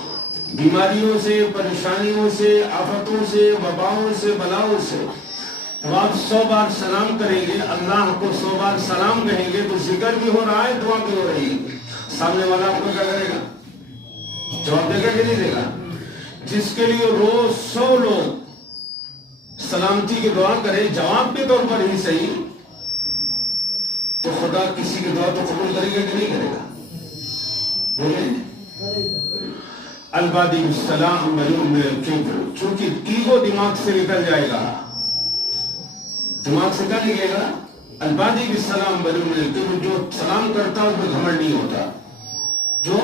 بیماریوں سے، پریشانیوں سے، آفتوں سے، وباؤں سے، بلاؤں سے. جب آپ 100 بار سلام کریں گے، اللہ کو 100 بار سلام کہیں گے تو ذکر بھی ہو رہا ہے، دعا بھی ہو رہی ہے. سامنے والا آپ کو کیا کرے گا؟ جواب دے گا کہ نہیں دے گا؟ جس کے لیے روز 100 لوگ سلامتی کی دعا کرے، جواب کے طور پر ہی صحیح، تو خدا کسی کی دعا تو قبول کرے گا کہ نہیں کرے گا؟ بولیں البادی السلام ملوم من الکبر، چونکہ ایگو دماغ سے نکل جائے گا. دماغ سے کیا نکلے گا؟ البادی السلام ملوم من الکبر، جو سلام کرتا ہے اس میں گھمنڈ نہیں ہوتا، جو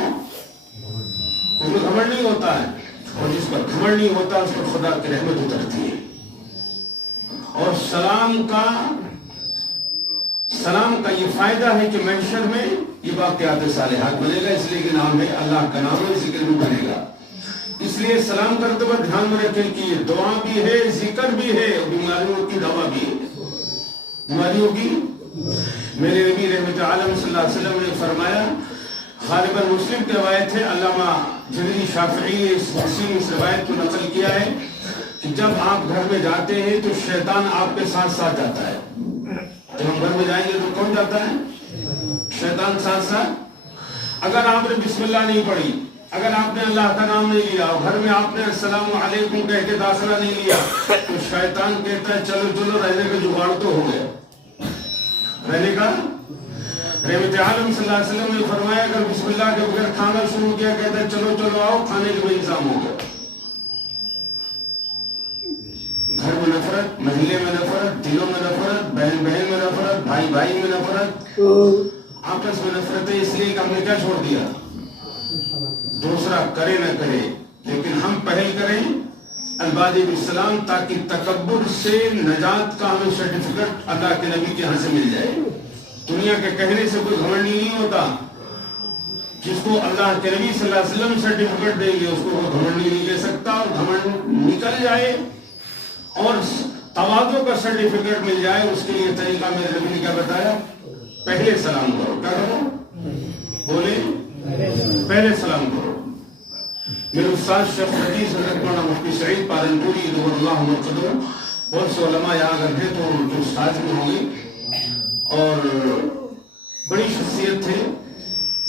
اس میں گھمنڈ نہیں ہوتا ہے، اور جس پر گھمنڈ نہیں ہوتا اس پر خدا کی رحمت اترتی ہے. اور سلام کا یہ فائدہ ہے کہ محشر میں یہ باقیات صالحات بنے گا، اس لیے کہ نام ہے اللہ کا نام ہے، ذکر بھی بنے گا. اس لیے سلام کرتے وقت دھیان میں رکھیں کہ یہ دعا بھی ہے، ذکر بھی ہے، اور بیماریوں کی دوا بھی ہے. بیماریوں کی میرے نبی رحمت عالم صلی اللہ علیہ وسلم نے فرمایا، غالباً مسلم کی روایت ہے، علامہ جدری شافعی نے اس روایت کو نقل کیا ہے کہ جب آپ گھر میں جاتے ہیں تو شیطان آپ کے ساتھ ساتھ جاتا ہے. جب ہم گھر میں جائیں گے تو کون جاتا ہے؟ شیطان ساتھ ساتھ. اگر آپ نے بسم اللہ نہیں پڑھی، اگر آپ نے اللہ کا نام نہیں لیا، اور گھر میں آپ نے السلام علیکم کہہ کے داخلہ نہیں لیا، تو شیطان کہتا ہے چلو چلو رہنے کا جگاڑ تو ہو گیا. رہنے کا رحمت عالم صلی اللہ علیہ وسلم نے فرمایا اگر بسم اللہ کے بغیر کھانا شروع کیا، کہتا ہے چلو چلو آؤ کھانے کا بھی انتظام ہو گیا. گھر میں نفرت، محلے میں نفرت، دلوں میں نفرت، بہن بہن میں نفرت، بھائی بھائی میں نفرت، آپس میں نفرت ہے. اس لیے کہ ہم نے کیا چھوڑ دیا؟ دوسرا کرے نہ کرے، لیکن ہم پہل کریں البادی بالسلام، تاکہ تکبر سے نجات کا ہمیں سرٹیفکیٹ اللہ کے نبی کے ہاں سے مل جائے. دنیا کے کہنے سے کوئی گھمنڈ نہیں ہوتا. جس کو اللہ کے نبی صلی اللہ علیہ وسلم سرٹیفکیٹ دیں گے اس کو کوئی گھمنڈ نہیں لے سکتا. اور گھمنڈ نکل جائے اور تواضع کا سرٹیفکیٹ مل جائے، اس کے لیے طریقہ میرے نبی نے کیا بتایا؟ پہلے سلام کرو. کیا کرو؟ بولے پہلے سلام کرو. میرے استاد شیخ حدیث حضرت مولانا مفتی سعید پالنپوری رضی اللہ عنہ، بہت سے علماء یہاں اگر تھے تو جو استاد میں ہوں گے، اور بڑی شخصیت تھے،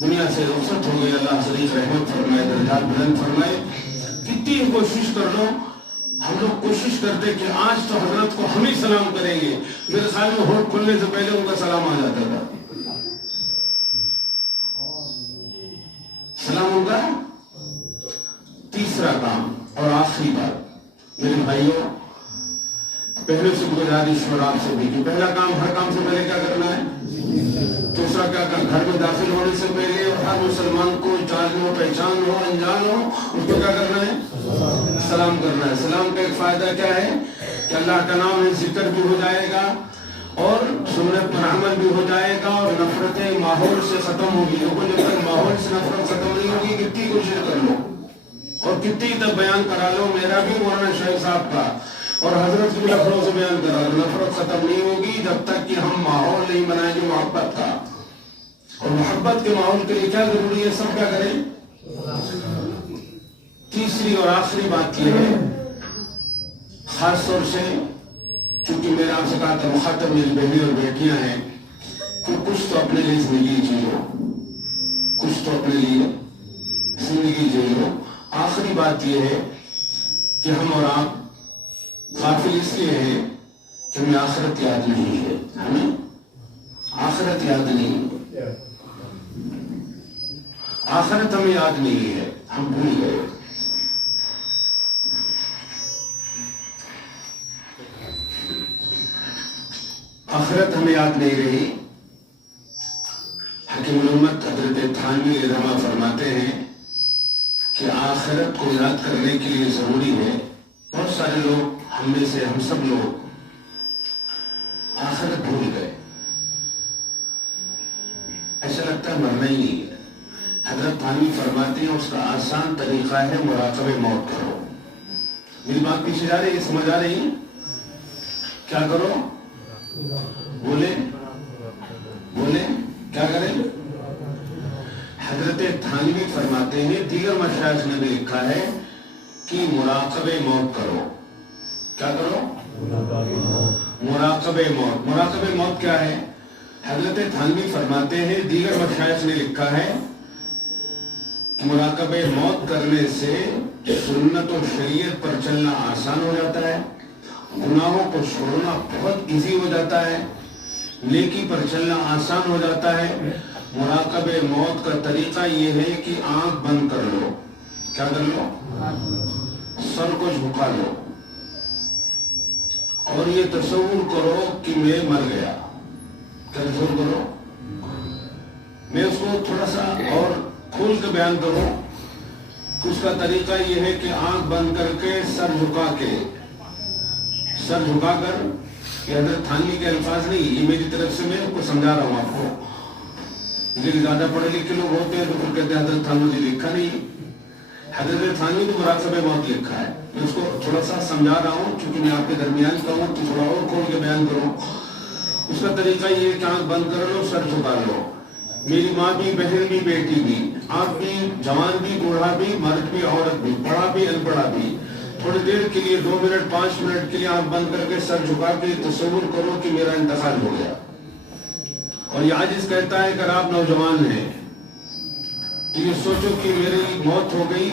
دنیا سے رخصت ہو گئے. اللہ صدیق رحمت فرمائے، درجات بلند فرمائے. کتنی کوشش کر لو، ہم لوگ کوشش کرتے کہ آج تو حضرت کو ہم ہی سلام کریں گے. میرے خیال میں ہوٹ کھلنے سے پہلے ان کا سلام آ جاتا تھا. سلام ہوگا. تیسرا کام اور آخری بات میرے بھائیوں، پہلے سے گزارش اور آپ سے بھی کہ پہلا کام، ہر کام سے پہلے کیا کرنا ہے؟ دوسرا کیا کرنا؟ گھر میں داخل ہونے سے پہلے اور ہر مسلمان کو جان ہو، پہچان ہو، انجان ہو، اس کو کیا کرنا ہے؟ سلام کرنا ہے. سلام کا ایک فائدہ کیا ہے کہ اللہ کا نام ہے، ذکر بھی ہو جائے گا اور سنت پر عمل بھی ہو جائے گا، اور نفرتیں ماحول سے ختم ہوگی. لوگوں جب تک ماحول سے نفرت ختم نہیں ہوگی، کتنی کوشش کر لو اور کتنی تک بیان کرا لو، میرا بھی مولانا شیخ صاحب کا اور حضرت بھی لکھنؤ سے بیان کرا لو، نفرت ختم نہیں ہوگی جب تک کہ ہم ماحول نہیں بنائیں گے محبت کا. اور محبت کے ماحول کے لیے کیا ضروری ہے؟ سب کیا کریں؟ تیسری اور آخری بات یہ ہے، خاص طور سے چونکہ میں نے آپ سے کہا تھا مخاطب میری بہنیں اور بیٹیاں ہیں، کہ کچھ تو اپنے لیے زندگی جیو، کچھ تو اپنے لیے زندگی جیو. آخری بات یہ ہے کہ ہم اور آپ غافل اس لیے ہیں کہ ہمیں آخرت یاد نہیں ہے. ہمیں آخرت یاد نہیں ہے. آخرت ہمیں یاد نہیں ہے، ہم بھول گئے۔ آخرت ہمیں یاد نہیں رہی۔ حکیم الامت حضرت تھانوی رحمہ فرماتے ہیں کہ آخرت کو یاد کرنے کے لیے ضروری ہے۔ بہت سارے لوگ ہم میں سے، ہم سب لوگ آخرت بھول گئے، ایسا لگتا ہے مرنا ہی نہیں ہے۔ حضرت تھانوی فرماتے ہیں اس کا آسان طریقہ ہے مراقبہ موت کرو۔ میری بات پیچھے جا رہی ہے، سمجھ آ رہی ہے؟ کیا کرو؟ بولے بولے کیا کریں؟ حضرت تھانوی فرماتے ہیں، دیگر مشائخ نے بھی لکھا ہے کہ مراقبہ موت کرو۔ کیا کرو؟ مراقبہ موت۔ مراقبہ موت کیا ہے؟ حضرت تھانوی فرماتے ہیں، دیگر مشائخ نے لکھا ہے کہ مراقبہ موت کرنے سے سنت و شریعت پر چلنا آسان ہو جاتا ہے، گناہوں کو چھوڑنا بہت ایزی ہو جاتا ہے، نیکی پر چلنا آسان ہو جاتا ہے۔ مراقبہ موت کا طریقہ یہ ہے کہ آنکھ بند کر لو۔ کیا کر لو؟ سر کو جھکا لو اور یہ تصور کرو کہ میں مر گیا۔ کیا تصور کرو؟ میں اس کو تھوڑا سا اور کھول کے بیان کروں۔ اس کا طریقہ یہ ہے کہ آنکھ بند کر کے سر جھکا کر، یہ حضرت تھانوی کے الفاظ نہیں، یہ میری طرف سے میں کو سمجھا رہا ہوں آپ کو۔ لیکن زیادہ پڑھے لکھے لوگ ہوتے ہیں تو پھر کہتے ہیں حضرت تھانوی جی لکھا نہیں۔ حضرت تھانوی تو مراقبہ موت لکھا ہے، میں اس کو تھوڑا سا سمجھا رہا ہوں چونکہ میں آپ کے درمیان کا ہوں، تو تھوڑا اور کھول کے بیان کروں۔ اس کا طریقہ یہ ہے کہ آنکھ بند کر لو، سر جھکا لو۔ میری ماں بھی، بہن بھی، بیٹی بھی، آپ بھی، جوان بھی، بوڑھا بھی، مرد بھی، عورت بھی، پڑھا بھی، ان پڑھا بھی، تھوڑی دیر کے لیے 2 منٹ 5 منٹ کے لیے آنکھ بند کر کے سر جھکا کے تصور کرو کہ میرا انتقال ہو گیا۔ اور یہ عاجز کہتا ہے کہ اگر آپ نوجوان ہیں تو یہ سوچو کہ میری موت ہو گئی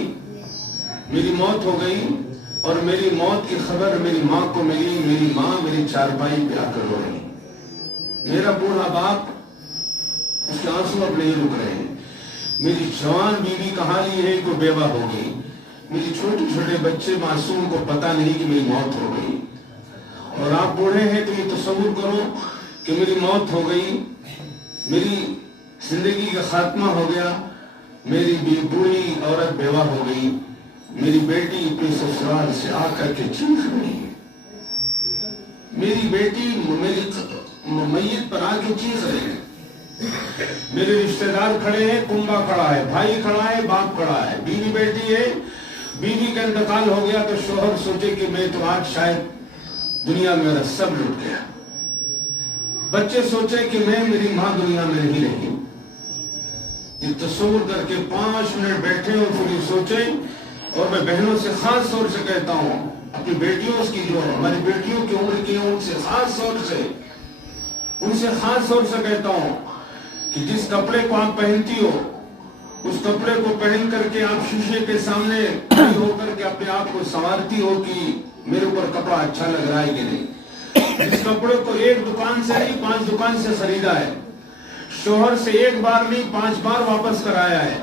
اور میری موت کی خبر میری ماں کو ملی، میری ماں میری چارپائی پہ آ کر رو رہی، میرا بوڑھا باپ اس کے آنسو اب نہیں رک رہے ہیں، میری جوان بیوی کا حال یہ ہے کہ بیوہ ہو گئی، میری چھوٹے بچے معصوم کو پتہ نہیں کہ میری موت ہو گئی، اور آپ بوڑھے ہیں تو یہ تصور کرو کہ میری موت ہو گئی، میری زندگی کا خاتمہ ہو گیا، میری بوڑھی عورت بیوہ ہو گئی، میری بیٹی اپنے سسرال سے آ کر کے چیخ رہی ہے، میری بیٹی میری میت پر آ کے چیخ رہی ہے، میرے رشتہ دار کھڑے ہیں، کنبا کھڑا ہے، بھائی کھڑا ہے، باپ کھڑا ہے، بیوی بیٹی ہے، بیوی کا انتقال ہو گیا تو شوہر سوچے کہ میں تو آج شاید دنیا میں میرا سب لٹ گیا، بچے سوچے کہ میری ماں دنیا میں نہیں رہی، یہ تصور کر کے 5 منٹ بیٹھے اور پھر یہ سوچے۔ اور میں بہنوں سے خاص طور سے کہتا ہوں، اپنی بیٹیوں کی جو ہماری بیٹیوں کی عمر کی ان سے خاص طور سے کہتا ہوں کہ جس کپڑے کو آپ پہنتی ہو اس کپڑے کو پہن کر کے آپ شیشے کے سامنے کھڑی ہو کر کے اپنے آپ کو سنوارتی ہو کہ میرے اوپر کپڑا اچھا لگ رہا ہے کہ نہیں۔ جس کپڑے کو 1 دکان سے نہیں 5 دکان سے خریدا ہے، شوہر سے 1 بار نہیں 5 بار واپس کرایا ہے،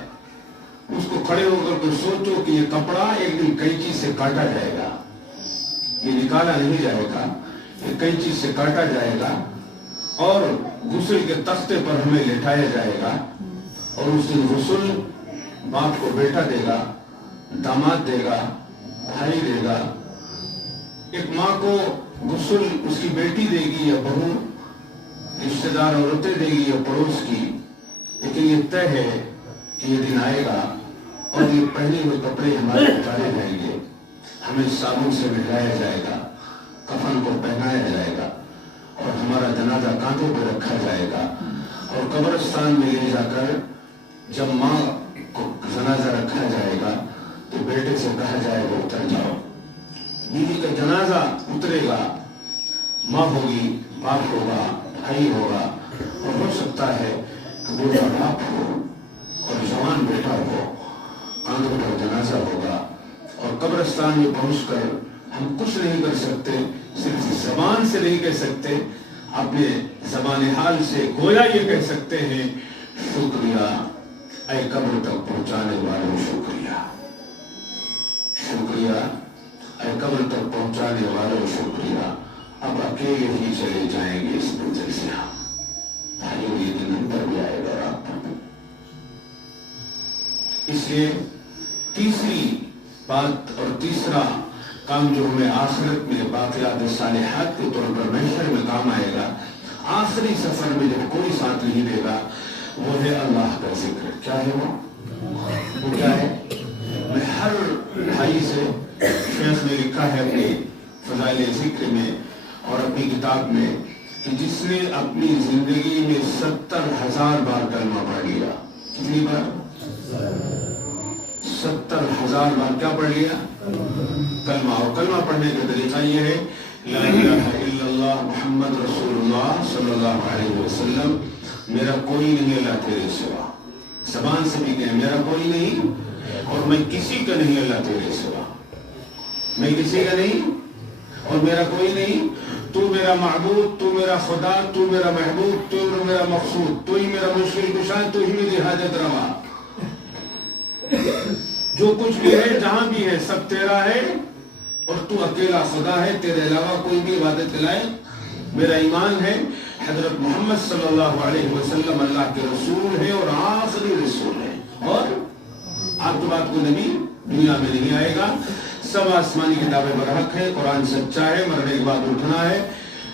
اس کو کھڑے ہو کر کے سوچو کہ یہ کپڑا ایک دن قینچی سے کاٹا جائے گا، یہ نکالا نہیں جائے گا، یہ قینچی سے کاٹا جائے گا اور غسل کے تختے پر ہمیں لٹایا جائے گا، اور اس دن غسل باپ کو بیٹا دے گا، داماد دے گا، بھائی دے گا، ایک ماں کو غسل اس کی بیٹی دے گی یا بہو، رشتہ دار عورتیں دے گی یا پڑوس کی، لیکن یہ طے ہے کہ یہ دن آئے گا اور یہ پہنے ہوئے کپڑے ہمارے اتارے جائیں گے، ہمیں صابن سے نہلایا جائے گا، کفن کو پہنایا جائے گا اور ہمارا جنازہ کاندھوں پہ رکھا جائے گا، اور قبرستان میں لے جا کر جب ماں کو جنازہ رکھا جائے گا تو بیٹے سے کہا جائے گا اتر جاؤ، بیوی کا جنازہ اترے گا، ماں ہوگی، باپ ہوگا، بھائی ہوگا، اور ہو سکتا ہے کہ بوڑھا باپ ہو اور جوان بیٹا ہو، کاندھوں پر جنازہ ہوگا، اور قبرستان میں پہنچ کر ہم کچھ نہیں کر سکتے، صرف زبان سے نہیں کہہ سکتے، اپنے زبان حال سے گویا یہ کہہ سکتے ہیں شکریہ اے قبر تک پہنچانے والوں شکریہ، شکریہ، اے قبر تک پہنچانے والوں شکریہ، اب اکیلے ہی چلے جائیں گے اس منزل سے ہم۔ بھائیوں یہ دن اندر بھی آئے گا آپ۔ اس لیے تیسری بات اور تیسرا کام جو ہمیں آخرت میں باقیات صالحات کے طور پر محشر میں کام آئے گا، آخری سفر میں جب کوئی ساتھ نہیں دے گا، وہ ہے اللہ کا ذکر۔ کیا ہے وہ کیا ہے؟ میں ہر بھائی سے، شیخ نے لکھا ہے اپنی فضائل ذکر میں اور اپنی کتاب میں کہ جس نے اپنی زندگی میں 70,000 بار کلمہ پڑھ لیا، کتنی بار؟ 70,000 بار کیا پڑھ لیا؟ کلمہ۔ اور کلمہ پڑھنے کا طریقہ یہ ہے لا الہ الا اللہ محمد رسول اللہ صلی اللہ علیہ وسلم، میرا کوئی نہیں اللہ تیرے سوا۔ زبان سے بھی کہیں میرا کوئی نہیں اور میں کسی کا نہیں اللہ تیرے سوا، میں کسی کا نہیں اور میرا کوئی نہیں، تو میرا معبود، تو میرا خدا، تو میرا محبوب، تو میرا مقصود، تو ہی میرا مشکل کشا، تو ہی میری حاجت روا۔ جو کچھ بھی ہے جہاں بھی ہے سب تیرا ہے اور تو اکیلا خدا ہے، تیرے علاوہ کوئی بھی عبادت دلائے۔ میرا ایمان ہے حضرت محمد صلی اللہ علیہ وسلم اللہ کے رسول ہے اور آخری رسول ہے، اور آپ کے بعد کوئی نبی دنیا میں نہیں آئے گا۔ سب آسمانی کتابیں برحق ہے، قرآن سچا ہے، مرنے کے بعد اٹھنا ہے،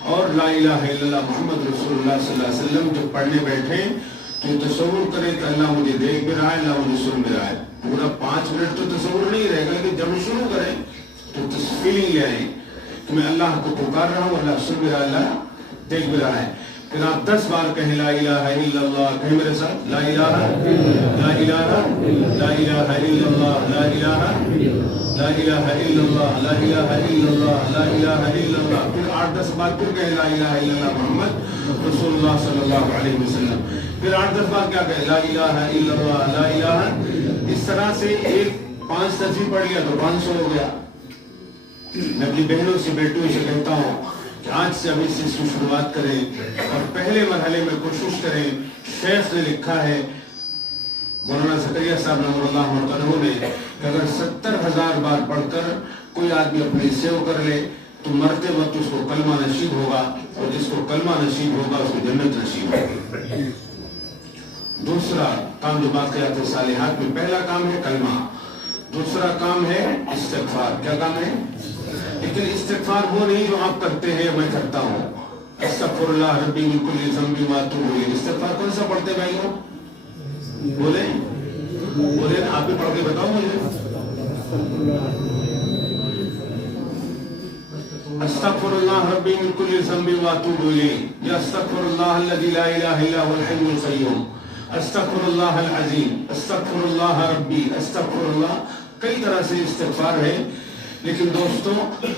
اور لا الہ الا اللہ محمد رسول اللہ صلی اللہ علیہ وسلم جب پڑھنے بیٹھے تو تصور کریں کہ اللہ مجھے دیکھ بھی رہا ہے، اللہ مجھے سن بھی رہا ہے۔ پورا 5 منٹ تو تصور نہیں رہے گا، لیکن جب شروع کریں تو فیلنگ لے آئیں کہ میں اللہ کو پکار رہا ہوں، اللہ سن بھی رہا ہے، اللہ دیکھ بھی رہا ہے۔ پھر آپ 10 بار کہیں لا الہ الا اللہ، کہیں میرے ساتھ لا الہ لا الہ لا الہ الا اللہ، لا الہ لا الہ الا اللہ، لا الہ الا اللہ، لا الہ الا اللہ۔ پھر 8-10 بار پھر کہیں لا الہ الا اللہ محمد رسول اللہ صلی اللہ علیہ وسلم۔ پھر 8-10 بار کیا کہیں لا الہ الا اللہ، لا الہ۔ اس طرح سے ایک 5 تصویر پڑھ لیا تو 500 ہو گیا۔ میں اپنی بہنوں سے بیٹوں سے کہتا ہوں کہ آج سے ابھی سے اس کی شروعات کریں اور پہلے مرحلے میں کوشش کریں۔ شیخ نے لکھا ہے مولانا زکریا صاحب نور اللہ مرتضی نے کہ اگر 70,000 بار پڑھ کر کوئی آدمی اپنے سیو کر لے تو مرتے وقت اس کو کلمہ نصیب ہوگا، اور جس کو کلمہ نصیب ہوگا اس کو جنت نصیب ہوگی۔ دوسرا کام جو باقیات صالحات میں، پہلا کام ہے کلمہ، دوسرا کام ہے استغفار۔ کیا کام ہے؟ لیکن استغفار وہ نہیں جو آپ کرتے ہیں، میں کرتا ہوں۔ استغفر اللہ ربی من کل ذنب واتوب الیہ۔ استغفار کون سا پڑھتے بھائیوں؟ بولے آپ بھی پڑھ کے بتاؤ مجھے۔ استغفر اللہ ربی من کل ذنب واتوب الیہ، یا استغفر اللہ الذی لا الہ الا هو الحی القیوم، استغفر اللہ العظیم، استغفر اللہ ربی، استغفر اللہ۔ کئی طرح سے استغفار ہے، لیکن دوستوں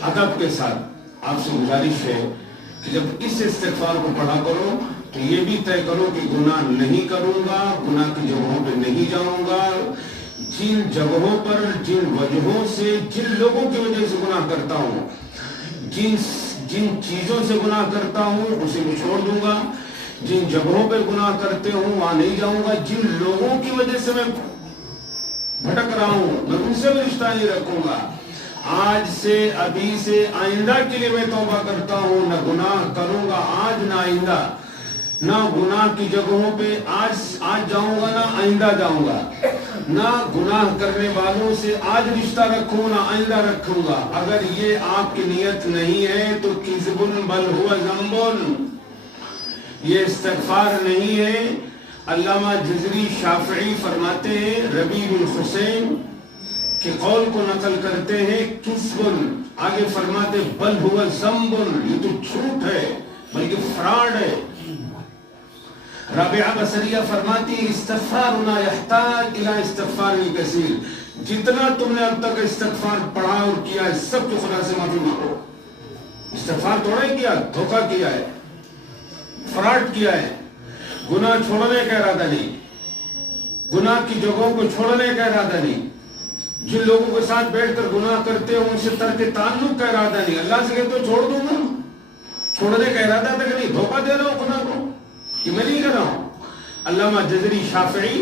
ادب کے ساتھ آپ سے گزارش ہے کہ جب اس استغفار کو پڑھا کرو تو یہ بھی طے کرو کہ گناہ نہیں کروں گا، گناہ کی جگہوں پہ نہیں جاؤں گا، جن جگہوں پر، جن وجہوں سے، جن لوگوں کی وجہ سے گناہ کرتا ہوں، جن چیزوں سے گناہ کرتا ہوں اسے بھی چھوڑ دوں گا، جن جگہوں پہ گناہ کرتے ہوں وہاں نہیں جاؤں گا، جن لوگوں کی وجہ سے میں بھٹک رہا ہوں میں ان سے بھی رشتہ نہیں رکھوں گا۔ آج سے، ابھی سے، آئندہ کے لیے میں توبہ کرتا ہوں، نہ گناہ کروں گا آج نہ آئندہ، نہ گناہ کی جگہوں پہ آج جاؤں گا نہ آئندہ جاؤں گا، نہ گناہ کرنے والوں سے آج رشتہ رکھوں نہ آئندہ رکھوں گا۔ اگر یہ آپ کی نیت نہیں ہے تو کذب بل ہوا ذنب، یہ استغفار نہیں ہے۔ علامہ جزری شافعی فرماتے ہیں، ربیع بن حسین کے قول کو نقل کرتے ہیں، کذب، آگے فرماتے بل ہوا ذنب، یہ تو جھوٹ ہے بلکہ فراڈ ہے۔ رابعہ بصریہ فرماتی استغفارنا یحتاج الی استغفار کثیر، جتنا تم نے اب تک استغفار پڑھا اور کیا ہے سب تو خدا سے معافی مانگو۔ استغفار تھوڑا ہی کیا، دھوکہ کیا ہے، فراڈ کیا ہے، گناہ چھوڑنے کا ارادہ نہیں، گناہ کی جگہوں کو چھوڑنے کا ارادہ نہیں، جن لوگوں کے ساتھ بیٹھ کر گناہ کرتے ہو ان سے ترک تعلق کا ارادہ نہیں، اللہ سے کہتے ہو چھوڑ دوں گا، چھوڑنے کا ارادہ تک نہیں، دھوکہ دے رہا ہوں خدا کو، یہ میں نہیں کر رہا ہوں۔ علامہ جزری شافعی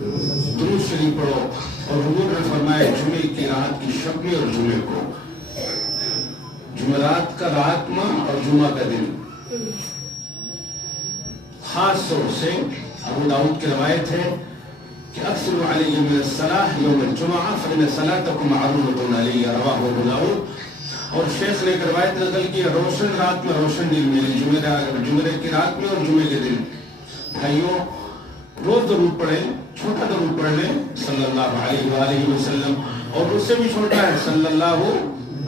درود شریف پڑھو. اور حضور نے فرمایا جمعے کی رات کی شب میں اور جمعے کو، جمعرات کا رات میں اور جمعہ کا دن. خاص طور سے ابو داؤد کی روایت ہے کہ اکثر علی من الصلاۃ یوم الجمعہ فإن صلاتکم معروضۃ علی، رواہ ابو داؤد. اور شیخ نے ایک روایت نقل کی روشن رات میں روشن دن میں، جمعے کی رات میں اور جمعے کے دن. بھائیوں روز درود پڑھیں، چھوٹا درود پڑھ لیں صلی اللہ علیہ وآلہ وسلم، اور اس سے بھی چھوٹا ہے صلی اللہ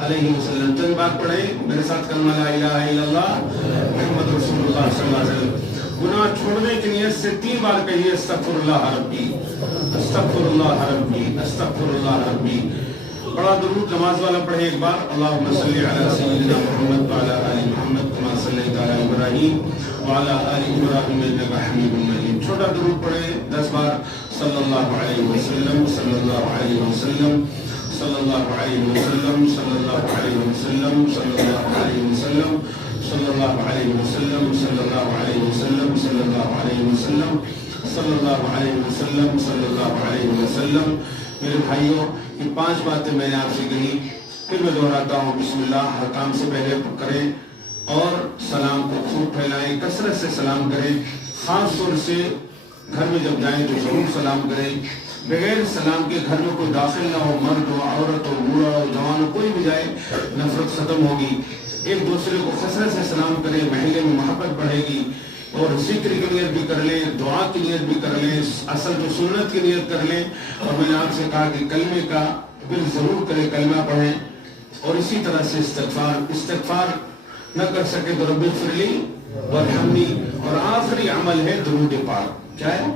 علیہ وسلم. چند بار پڑھیں میرے ساتھ کلمہ لا الہ الا اللہ محمد رسول اللہ صلی اللہ علیہ وسلم. گناہ چھوڑنے کی نیت سے 3 بار کہیے استغفر اللہ ربی، استغفر اللہ ربی، استغفر اللہ ربی. بڑا درود نماز والا پڑھے ایک بار، اللہم صلی علی سیدنا محمد وعلی آل محمد کما صلیت علی ابراہیم وعلی آل ابراہیم انک حمید مجید. چھوٹا درود پڑھے 10 بار صلی اللہ علیہ وسلم، صلی اللہ علیہ وسلم، صلی اللہ علیہ وسلم، صلی اللہ علیہ وسلم، صلی اللہ علیہ وسلم، صلی اللہ علیہ وسلم، صلی اللہ علیہ وسلم، صلی اللہ علیہ وسلم، صلی اللہ علیہ وسلم، صلی اللہ علیہ وسلم. میرے بھائیوں یہ 5 باتیں میں نے آپ سے کہی، پھر میں دہراتا ہوں. بسم اللہ ہر کام سے پہلے کریں اور سلام کو خوب پھیلائیں، کثرت سے سلام کریں. خاص طور سے گھر میں جب جائیں تو ضرور سلام کریں. بغیر سلام کے گھر میں کوئی داخل نہ ہو، مرد ہو، عورت ہو، بوڑھا ہو، جوان ہو، کوئی بھی جائے نفرت ختم ہوگی. ایک دوسرے کو کثرت سے سلام کریں، محلے میں محبت بڑھے گی. اور ذکر کی نیت بھی کر لیں، دعا کی نیت بھی کر لیں، اصل جو سنت کی نیت کر لیں. اور میں نے آپ سے کہا کہ کلمے کا پھر ضرور کریں، کلمہ پڑھیں. اور اسی طرح سے استغفار نہ کر سکے تو رب اغفر لی وارحمنی. اور آخری عمل ہے درود پاک. کیا ہے؟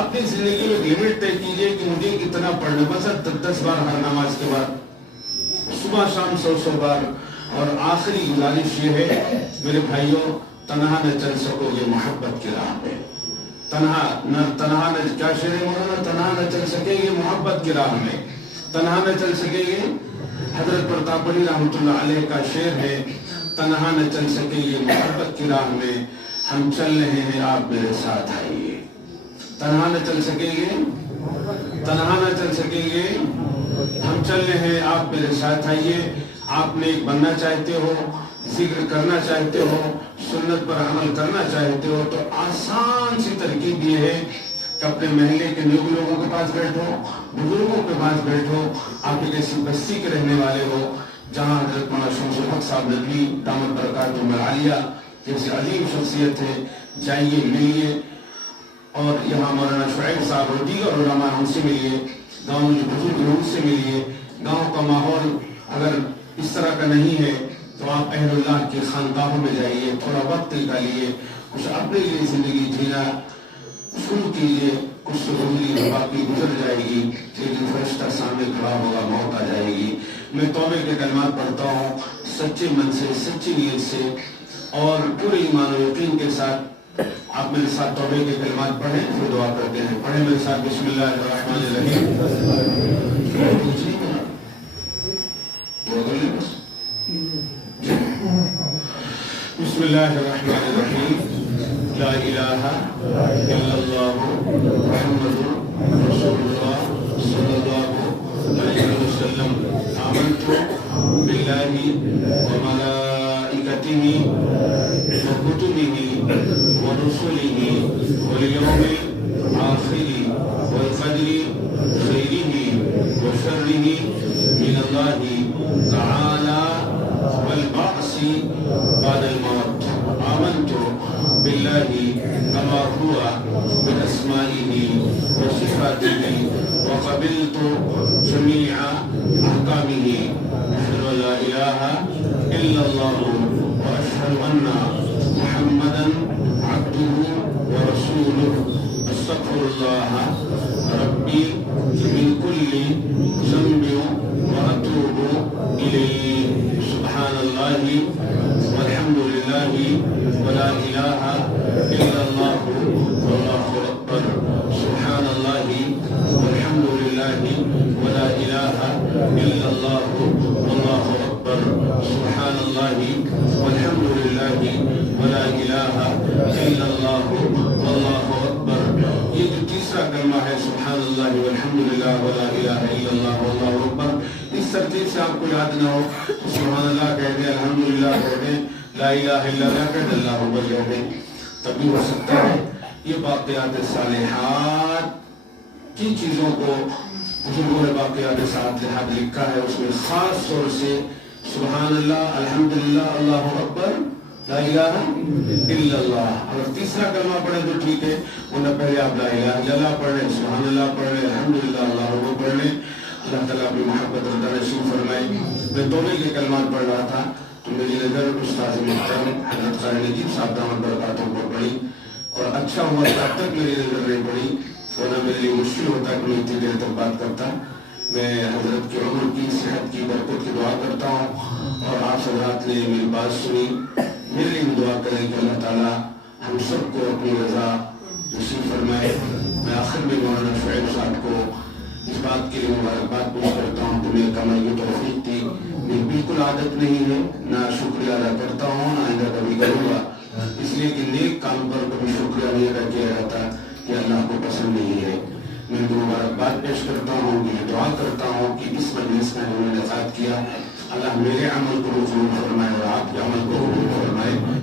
اپنی زندگی میں ایک لمٹ طے کیجئے کہ مجھے کتنا پڑھنا، مثلا 10 بار ہر نماز کے بعد، صبح شام 100 بار. اور آخری گزارش یہ ہے میرے بھائیوں، تنہا نہ چل سکو گے محبت کی راہ پہ. تنہا نہ کیا شعر ہے مولانا؟ تنہا نہ چل سکے گے محبت کی راہ میں، تنہا نہ چل سکے گے. حضرت پرتاپ علی رحمۃ اللہ علیہ کا شعر ہے، تنہا نہ چل سکے گے محبت کی راہ میں، ہم چل رہے ہیں آپ میرے ساتھ آئیے. تنہا نہ چل سکیں گے، تنہا نہ چل سکیں گے، ہم چل رہے ہیں آپ میرے ساتھ آئیے. آپ نیک بننا چاہتے ہو، ذکر کرنا چاہتے ہو، سنت پر عمل کرنا چاہتے ہو تو آسان سی ترکیب یہ ہے کہ اپنے محلے کے نیک لوگوں کے پاس بیٹھو، بزرگوں کے پاس بیٹھو. آپ ایک ایسی بستی کے رہنے والے ہو جہاں حضرت مولانا شمس الحق صاحب ندوی دامت برکاتہم العالیہ جیسی عظیم شخصیت ہے، جائیے ملیے. اور یہاں مولانا شعیب صاحب اور دیگر علماء ان سے ملیے، گاؤں جو بزرگ لوگ سے ملیے. گاؤں کا ماحول اگر اس طرح کا نہیں ہے تو آپ اہل اللہ کی خانقاہوں میں جائیے، تھوڑا وقت نکالیے، کچھ اپنے لیے زندگی جینا شروع کیجیے. کچھ تو زندگی باقی گزر جائے گی، لیکن فرشتہ سامنے کھڑا ہوگا، موت آ جائے گی. میں توبے کے کلمات پڑھتا ہوں سچے من سے، سچی نیت سے اور پورے ایمان و یقین کے ساتھ. آپ میرے ساتھ توبے کے کلمات پڑھیں، پھر دعا کرتے ہیں. پڑھیں میرے ساتھ بسم اللہ الرحمن الرحیم. بسم اللہ الرحمن الرحیم. لا الہ الا اللہ محمد رسول اللہ صلی اللہ علیہ وسلم. آمنت باللہ وملائکتہ وکتبہ ورسلہ والیوم الآخر والقدر خیرہ وشرہ من اللہ تعالی والبعث بعد الموت. آمنت باللہ کما ہوا باسمائہ وصفاتہ وقبلت جمیع احکامہ. اشہد ان لا الہ الا اللہ واشہد ان محمدا عبدہ ورسولہ. استغفر اللہ ربی من کل ذنب واتوب الیہ. سبحان اللہ والحمد للہ ولا الہ الا اللہ واللہ اکبر. سبحان اللہ والحمد للہ ولا الہ الا اللہ واللہ اکبر. سبحان اللہ والحمد للہ ولا الہ الا اللہ واللہ اکبر. یہ جو تیسرا کلمہ ہے اللہ والحمدللہ ولا الہ الا اللہ واللہ اکبر اس ترتیب سے آپ کو یاد نہ ہو تو سبحان اللہ کہہ دیں، الحمدللہ کہہ دیں، لا الہ الا اللہ کہہ دیں، اللہ اکبر کہہ دیں، تب بھی ہو سکتا ہے۔ یہ باقیات صالحات کی چیزوں کو بزرگوں نے باقیات صالحات لکھا ہے، اس میں خاص طور سے سبحان اللہ، الحمدللہ، اللہ اکبر، لا الہ الا اللہ۔ اگر تیسرا کلمہ پڑھیں تو ٹھیک ہے، ورنہ پہلے آپ لا الہ الا اللہ پڑھ لیں، سبحان اللہ پڑھ لیں، الحمدللہ، اللہ اکبر پڑھ لیں۔ اللہ تعالیٰ اپنی محبت رضا نصیب فرمائے۔ میں دونوں کے کلمات پڑھ رہا تھا تو میری نظر استاذ محترم حضرت قاری نجیب صاحب دامت برکاتہم پر پڑی، اور اچھا ہوا تب تک میری نظر نہیں پڑی، ورنہ میرے لیے مشکل ہوتا کہ میں اتنی دیر تک بات کرتا۔ میں حضرت کی عمر کی، صحت کی، برکت کی دعا کرتا ہوں، اور آپ حضرات نے میری بات سنی، میرے لیے دعا کریں کہ اللہ تعالیٰ ہم سب کو اپنی رضا نصیب فرمائے۔ میں آخر میں مولانا شعیب صاحب کو اس بات کے لیے مبارکباد پیش کرتا ہوں کہ میرے کمر کی توفیق تھی۔ میری بالکل عادت نہیں ہے، نہ شکریہ ادا کرتا ہوں، نہ آئندہ کبھی کروں گا، اس لیے کہ نیک کام پر کبھی شکریہ نہیں ادا کیا جاتا، یہ اللہ کو پسند نہیں ہے۔ میں ان کو مبارکباد پیش کرتا ہوں، یہ دعا کرتا ہوں کہ اس مجلس میں انہوں نے انعقاد کیا، اللہ میرے عمل کو قبول فرمائے اور آپ کے عمل کو قبول فرمائے۔